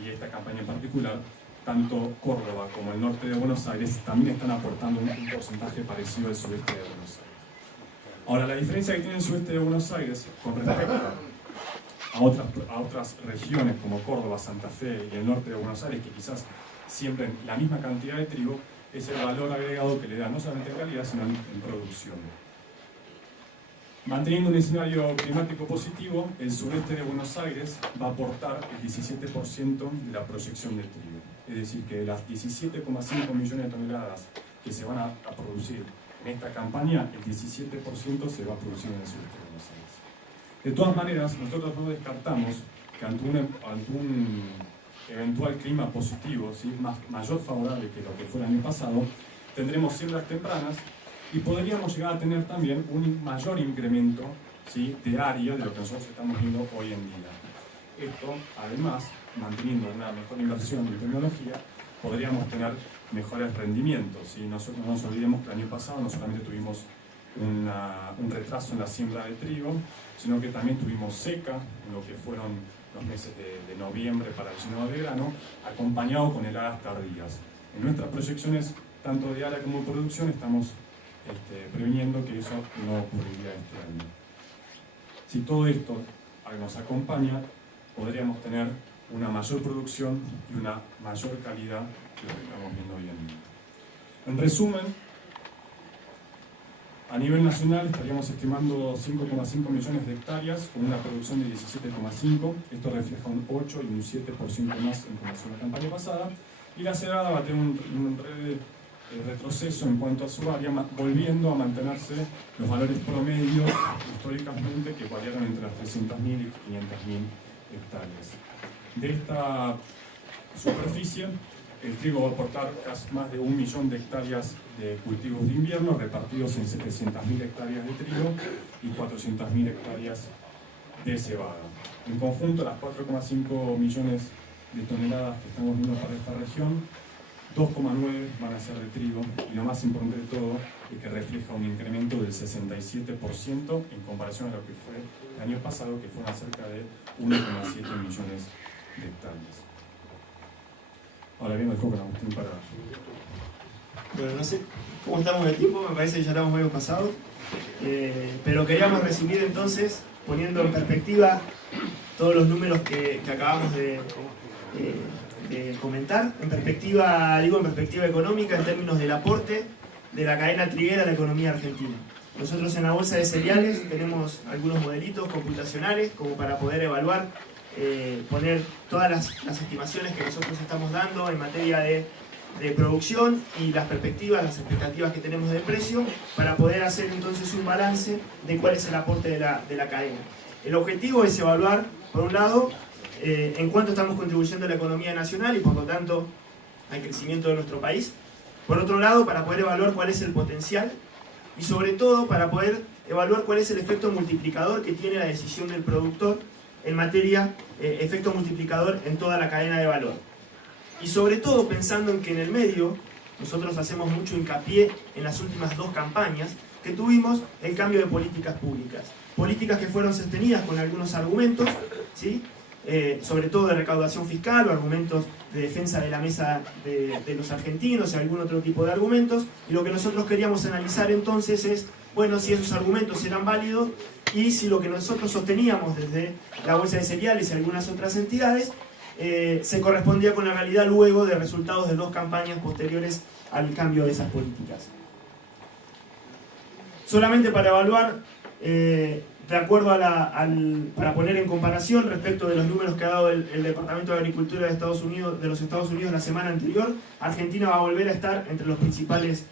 y esta campaña en particular, tanto Córdoba como el norte de Buenos Aires también están aportando un porcentaje parecido al sudeste de Buenos Aires. Ahora, la diferencia que tiene el sudeste de Buenos Aires con respecto a otras regiones como Córdoba, Santa Fe y el norte de Buenos Aires, que quizás siembren la misma cantidad de trigo, es el valor agregado que le da no solamente en calidad, sino en producción. Manteniendo un escenario climático positivo, el sureste de Buenos Aires va a aportar el 17% de la proyección del trigo. Es decir, que de las 17,5 millones de toneladas que se van a producir en esta campaña, el 17% se va a producir en el sureste de Buenos Aires. De todas maneras, nosotros no descartamos que ante un eventual clima positivo, ¿sí?, mayor favorable que lo que fue el año pasado, tendremos siembras tempranas y podríamos llegar a tener también un mayor incremento, ¿sí?, de área de lo que nosotros estamos viendo hoy en día. Esto, además, manteniendo una mejor inversión en tecnología, podríamos tener mejores rendimientos, ¿sí? Nosotros no nos olvidemos que el año pasado no solamente tuvimos un retraso en la siembra de trigo, sino que también tuvimos seca en lo que fueron los meses de noviembre para el llenado de grano, acompañado con heladas tardías. En nuestras proyecciones, tanto de área como de producción, estamos previniendo que eso no ocurriría este año. Si todo esto nos acompaña, podríamos tener una mayor producción y una mayor calidad que lo que estamos viendo hoy en día. En resumen, a nivel nacional estaríamos estimando 5,5 millones de hectáreas con una producción de 17,5. Esto refleja un 8 y un 7% más en comparación a la campaña pasada. Y la cebada va a tener un retroceso en cuanto a su área, volviendo a mantenerse los valores promedios históricamente que variaron entre las 300.000 y 500.000 hectáreas. De esta superficie, el trigo va a aportar casi más de 1 millón de hectáreas de cultivos de invierno, repartidos en 700.000 hectáreas de trigo y 400.000 hectáreas de cebada. En conjunto, las 4,5 millones de toneladas que estamos viendo para esta región, 2,9 van a ser de trigo, y lo más importante de todo es que refleja un incremento del 67% en comparación a lo que fue el año pasado, que fueron cerca de 1,7 millones de hectáreas. Ahora bien, el foco en Agustín para... Bueno, no sé cómo estamos de tiempo, me parece que ya estamos medio pasados, pero queríamos resumir entonces, poniendo en perspectiva todos los números que acabamos de comentar, en perspectiva económica, en términos del aporte de la cadena triguera a la economía argentina. Nosotros en la bolsa de cereales tenemos algunos modelitos computacionales como para poder evaluar, poner todas las estimaciones que nosotros estamos dando en materia de producción y las expectativas que tenemos de precio, para poder hacer entonces un balance de cuál es el aporte de la cadena. El objetivo es evaluar, por un lado, en cuánto estamos contribuyendo a la economía nacional y por lo tanto al crecimiento de nuestro país. Por otro lado, para poder evaluar cuál es el potencial y sobre todo para poder evaluar cuál es el efecto multiplicador que tiene la decisión del productor en materia efecto multiplicador en toda la cadena de valor. Y sobre todo pensando en que en el medio nosotros hacemos mucho hincapié en las últimas 2 campañas que tuvimos el cambio de políticas públicas. Políticas que fueron sostenidas con algunos argumentos, ¿sí? Sobre todo de recaudación fiscal o argumentos de defensa de la mesa de los argentinos y algún otro tipo de argumentos. Y lo que nosotros queríamos analizar entonces es, bueno, si esos argumentos eran válidos y si lo que nosotros sosteníamos desde la Bolsa de Cereales y algunas otras entidades se correspondía con la realidad luego de resultados de 2 campañas posteriores al cambio de esas políticas. Solamente para evaluar, de acuerdo para poner en comparación respecto de los números que ha dado el Departamento de Agricultura de los Estados Unidos la semana anterior, Argentina va a volver a estar entre los principales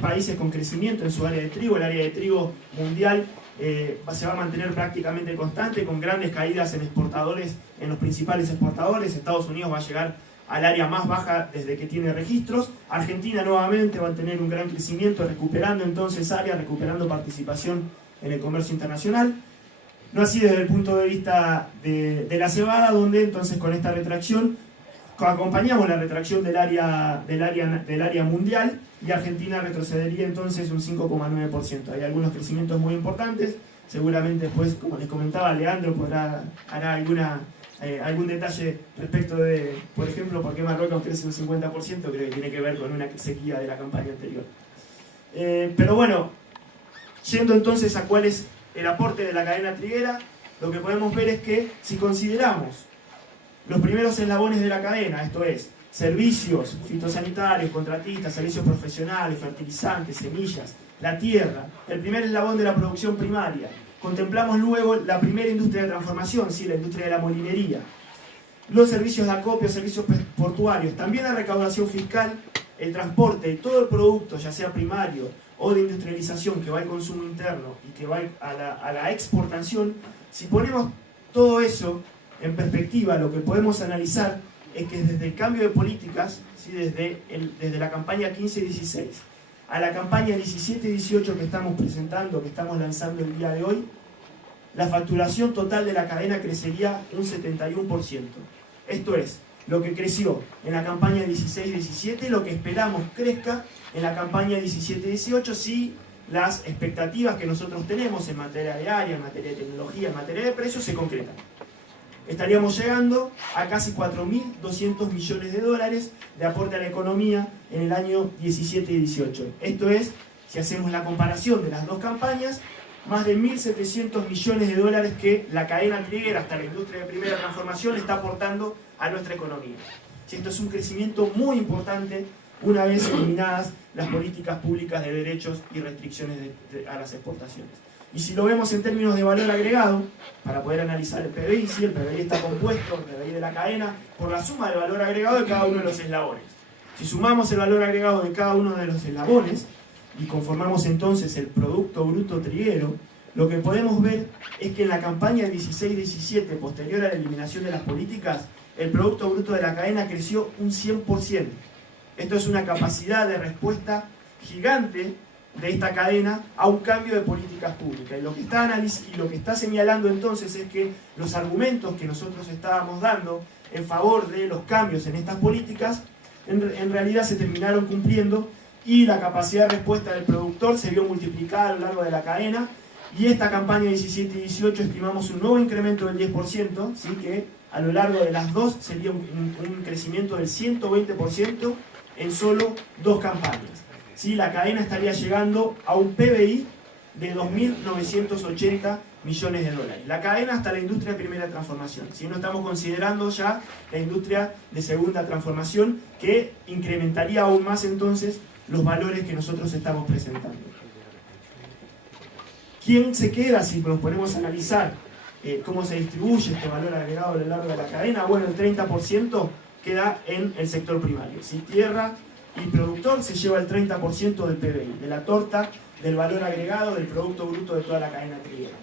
países con crecimiento en su área de trigo. El área de trigo mundial se va a mantener prácticamente constante, con grandes caídas en los principales exportadores. Estados Unidos va a llegar al área más baja desde que tiene registros. Argentina nuevamente va a tener un gran crecimiento, recuperando entonces área, recuperando participación en el comercio internacional. No así desde el punto de vista de la cebada, donde entonces con esta retracción acompañamos la retracción del área mundial, y Argentina retrocedería entonces un 5,9%. Hay algunos crecimientos muy importantes, seguramente después, como les comentaba, Leandro hará algún detalle respecto de, por ejemplo, por qué Marruecos crece un 50%, creo que tiene que ver con una sequía de la campaña anterior. Pero bueno, yendo entonces a cuál es el aporte de la cadena triguera, lo que podemos ver es que si consideramos los primeros eslabones de la cadena, esto es, servicios fitosanitarios, contratistas, servicios profesionales, fertilizantes, semillas, la tierra, el primer eslabón de la producción primaria. Contemplamos luego la primera industria de transformación, sí, la industria de la molinería, los servicios de acopio, servicios portuarios, también la recaudación fiscal, el transporte de todo el producto, ya sea primario o de industrialización, que va al consumo interno y que va a la exportación. Si ponemos todo eso en perspectiva, lo que podemos analizar es que desde el cambio de políticas, ¿sí? desde la campaña 15-16 a la campaña 17-18 que estamos presentando, que estamos lanzando el día de hoy, la facturación total de la cadena crecería un 71%. Esto es, lo que creció en la campaña 16-17, lo que esperamos crezca en la campaña 17-18, si las expectativas que nosotros tenemos en materia de área, en materia de tecnología, en materia de precios se concretan. Estaríamos llegando a casi 4.200 millones de dólares de aporte a la economía en el año 17 y 18. Esto es, si hacemos la comparación de las dos campañas, más de 1.700 millones de dólares que la cadena triguera hasta la industria de primera transformación está aportando a nuestra economía. Esto es un crecimiento muy importante una vez eliminadas las políticas públicas de derechos y restricciones a las exportaciones. Y si lo vemos en términos de valor agregado, para poder analizar el PBI, sí, el PBI está compuesto, el PBI de la cadena, por la suma del valor agregado de cada uno de los eslabones. Si sumamos el valor agregado de cada uno de los eslabones y conformamos entonces el Producto Bruto Triguero, lo que podemos ver es que en la campaña 16-17, posterior a la eliminación de las políticas, el Producto Bruto de la cadena creció un 100%. Esto es una capacidad de respuesta gigante de esta cadena a un cambio de políticas públicas. Y lo que está señalando entonces es que los argumentos que nosotros estábamos dando en favor de los cambios en estas políticas en realidad se terminaron cumpliendo, y la capacidad de respuesta del productor se vio multiplicada a lo largo de la cadena. Y esta campaña 17 y 18 estimamos un nuevo incremento del 10%, ¿sí? Que a lo largo de las dos sería un crecimiento del 120% en solo dos campañas. ¿Sí? La cadena estaría llegando a un PBI de 2.980 millones de dólares. La cadena hasta la industria de primera transformación. Si no estamos considerando ya la industria de segunda transformación, que incrementaría aún más entonces los valores que nosotros estamos presentando. ¿Quién se queda si nos ponemos a analizar cómo se distribuye este valor agregado a lo largo de la cadena? Bueno, el 30% queda en el sector primario. Si tierra y productor se lleva el 30% del PBI, de la torta del valor agregado del Producto Bruto de toda la cadena triguera.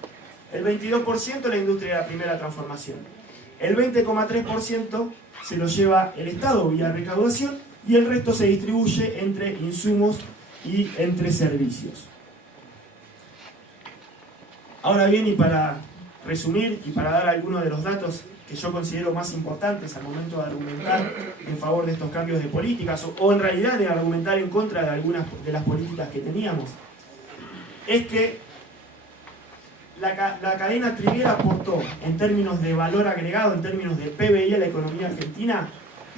El 22% la industria de la primera transformación. El 20,3% se lo lleva el Estado vía recaudación, y el resto se distribuye entre insumos y entre servicios. Ahora bien, y para resumir y para dar algunos de los datos que yo considero más importantes al momento de argumentar en favor de estos cambios de políticas, o en realidad de argumentar en contra de algunas de las políticas que teníamos, es que la cadena triguera aportó, en términos de valor agregado, en términos de PBI a la economía argentina,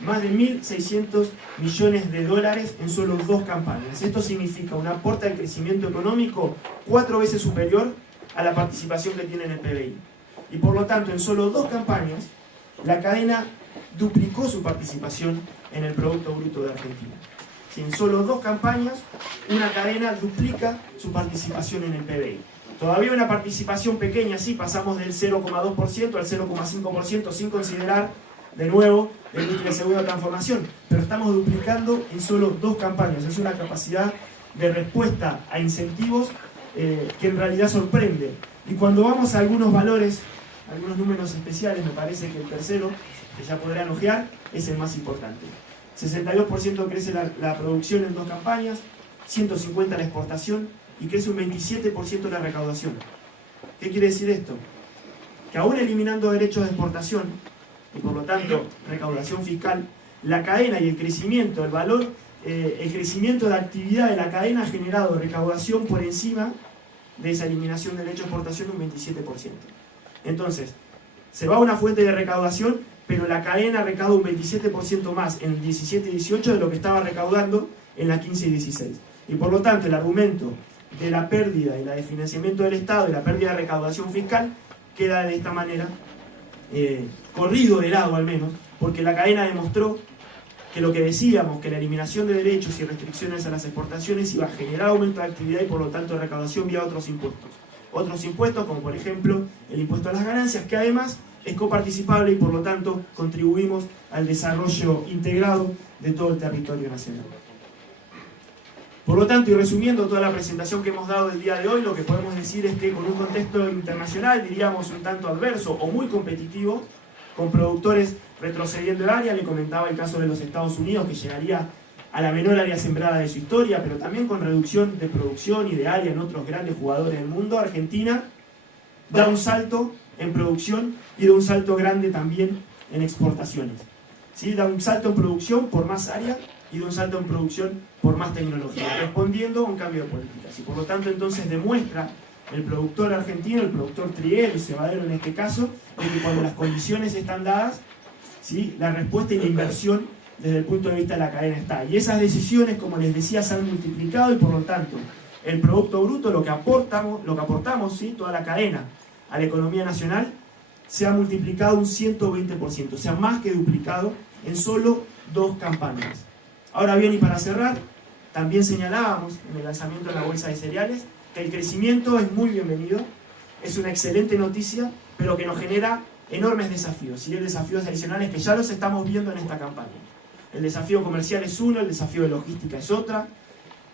más de 1.600 millones de dólares en solo dos campañas. Esto significa un aporte al crecimiento económico 4 veces superior a la participación que tiene en el PBI. Y por lo tanto, en solo dos campañas, la cadena duplicó su participación en el Producto Bruto de Argentina. Si en solo dos campañas, una cadena duplica su participación en el PBI. Todavía una participación pequeña, sí, pasamos del 0,2% al 0,5%, sin considerar, de nuevo, la industria de segunda transformación. Pero estamos duplicando en solo dos campañas. Es una capacidad de respuesta a incentivos que en realidad sorprende. Y cuando vamos a algunos valores, algunos números especiales, me parece que el tercero, que ya podrán ojear, es el más importante. 62% crece la producción en dos campañas, 150% la exportación y crece un 27% la recaudación. ¿Qué quiere decir esto? Que aún eliminando derechos de exportación y por lo tanto recaudación fiscal, la cadena y el crecimiento, el valor, el crecimiento de la actividad de la cadena ha generado recaudación por encima de esa eliminación de derechos de exportación un 27%. Entonces, se va a una fuente de recaudación, pero la cadena recauda un 27% más en el 17 y 18 de lo que estaba recaudando en la 15 y 16. Y por lo tanto, el argumento de la pérdida y la de financiamiento del Estado y la pérdida de recaudación fiscal queda de esta manera corrido de lado al menos, porque la cadena demostró que lo que decíamos, que la eliminación de derechos y restricciones a las exportaciones iba a generar aumento de actividad y por lo tanto recaudación vía otros impuestos. Otros impuestos, como por ejemplo el impuesto a las ganancias, que además es coparticipable y por lo tanto contribuimos al desarrollo integrado de todo el territorio nacional. Por lo tanto, y resumiendo toda la presentación que hemos dado el día de hoy, lo que podemos decir es que con un contexto internacional, diríamos un tanto adverso o muy competitivo, con productores retrocediendo el área, le comentaba el caso de los Estados Unidos, que llegaría a la menor área sembrada de su historia, pero también con reducción de producción y de área en otros grandes jugadores del mundo. Argentina da un salto en producción y da un salto grande también en exportaciones. ¿Sí? Da un salto en producción por más área y da un salto en producción por más tecnología, respondiendo a un cambio de políticas. Y por lo tanto entonces demuestra el productor argentino, el productor triguero y cebadero en este caso, de que cuando las condiciones están dadas, ¿sí?, la respuesta y la inversión desde el punto de vista de la cadena está. Y esas decisiones, como les decía, se han multiplicado y por lo tanto el Producto Bruto, lo que aportamos, ¿sí?, toda la cadena a la economía nacional, se ha multiplicado un 120%, o sea, más que duplicado en solo 2 campañas. Ahora bien, y para cerrar, también señalábamos en el lanzamiento de la bolsa de cereales que el crecimiento es muy bienvenido, es una excelente noticia, pero que nos genera enormes desafíos, y desafíos adicionales que ya los estamos viendo en esta campaña. El desafío comercial es uno, el desafío de logística es otra.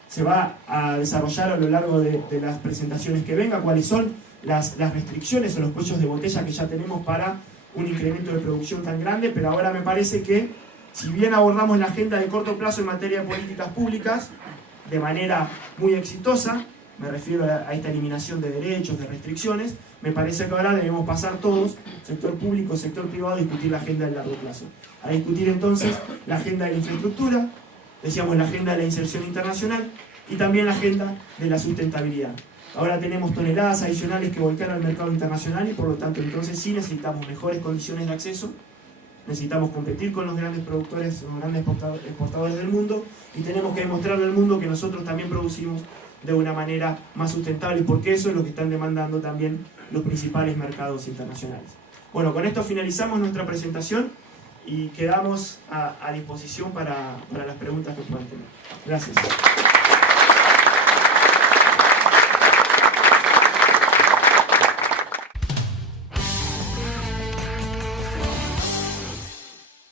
Se va a desarrollar a lo largo de las presentaciones que vengan cuáles son las restricciones o los cuellos de botella que ya tenemos para un incremento de producción tan grande, pero ahora me parece que si bien abordamos la agenda de corto plazo en materia de políticas públicas de manera muy exitosa, me refiero a esta eliminación de derechos, de restricciones, me parece que ahora debemos pasar todos, sector público, sector privado, a discutir la agenda de largo plazo. A discutir entonces la agenda de la infraestructura, decíamos la agenda de la inserción internacional y también la agenda de la sustentabilidad. Ahora tenemos toneladas adicionales que volcar al mercado internacional y por lo tanto entonces sí necesitamos mejores condiciones de acceso, necesitamos competir con los grandes productores, los grandes exportadores del mundo y tenemos que demostrarle al mundo que nosotros también producimos de una manera más sustentable, porque eso es lo que están demandando también los principales mercados internacionales. Bueno, con esto finalizamos nuestra presentación y quedamos a disposición para las preguntas que puedan tener. Gracias.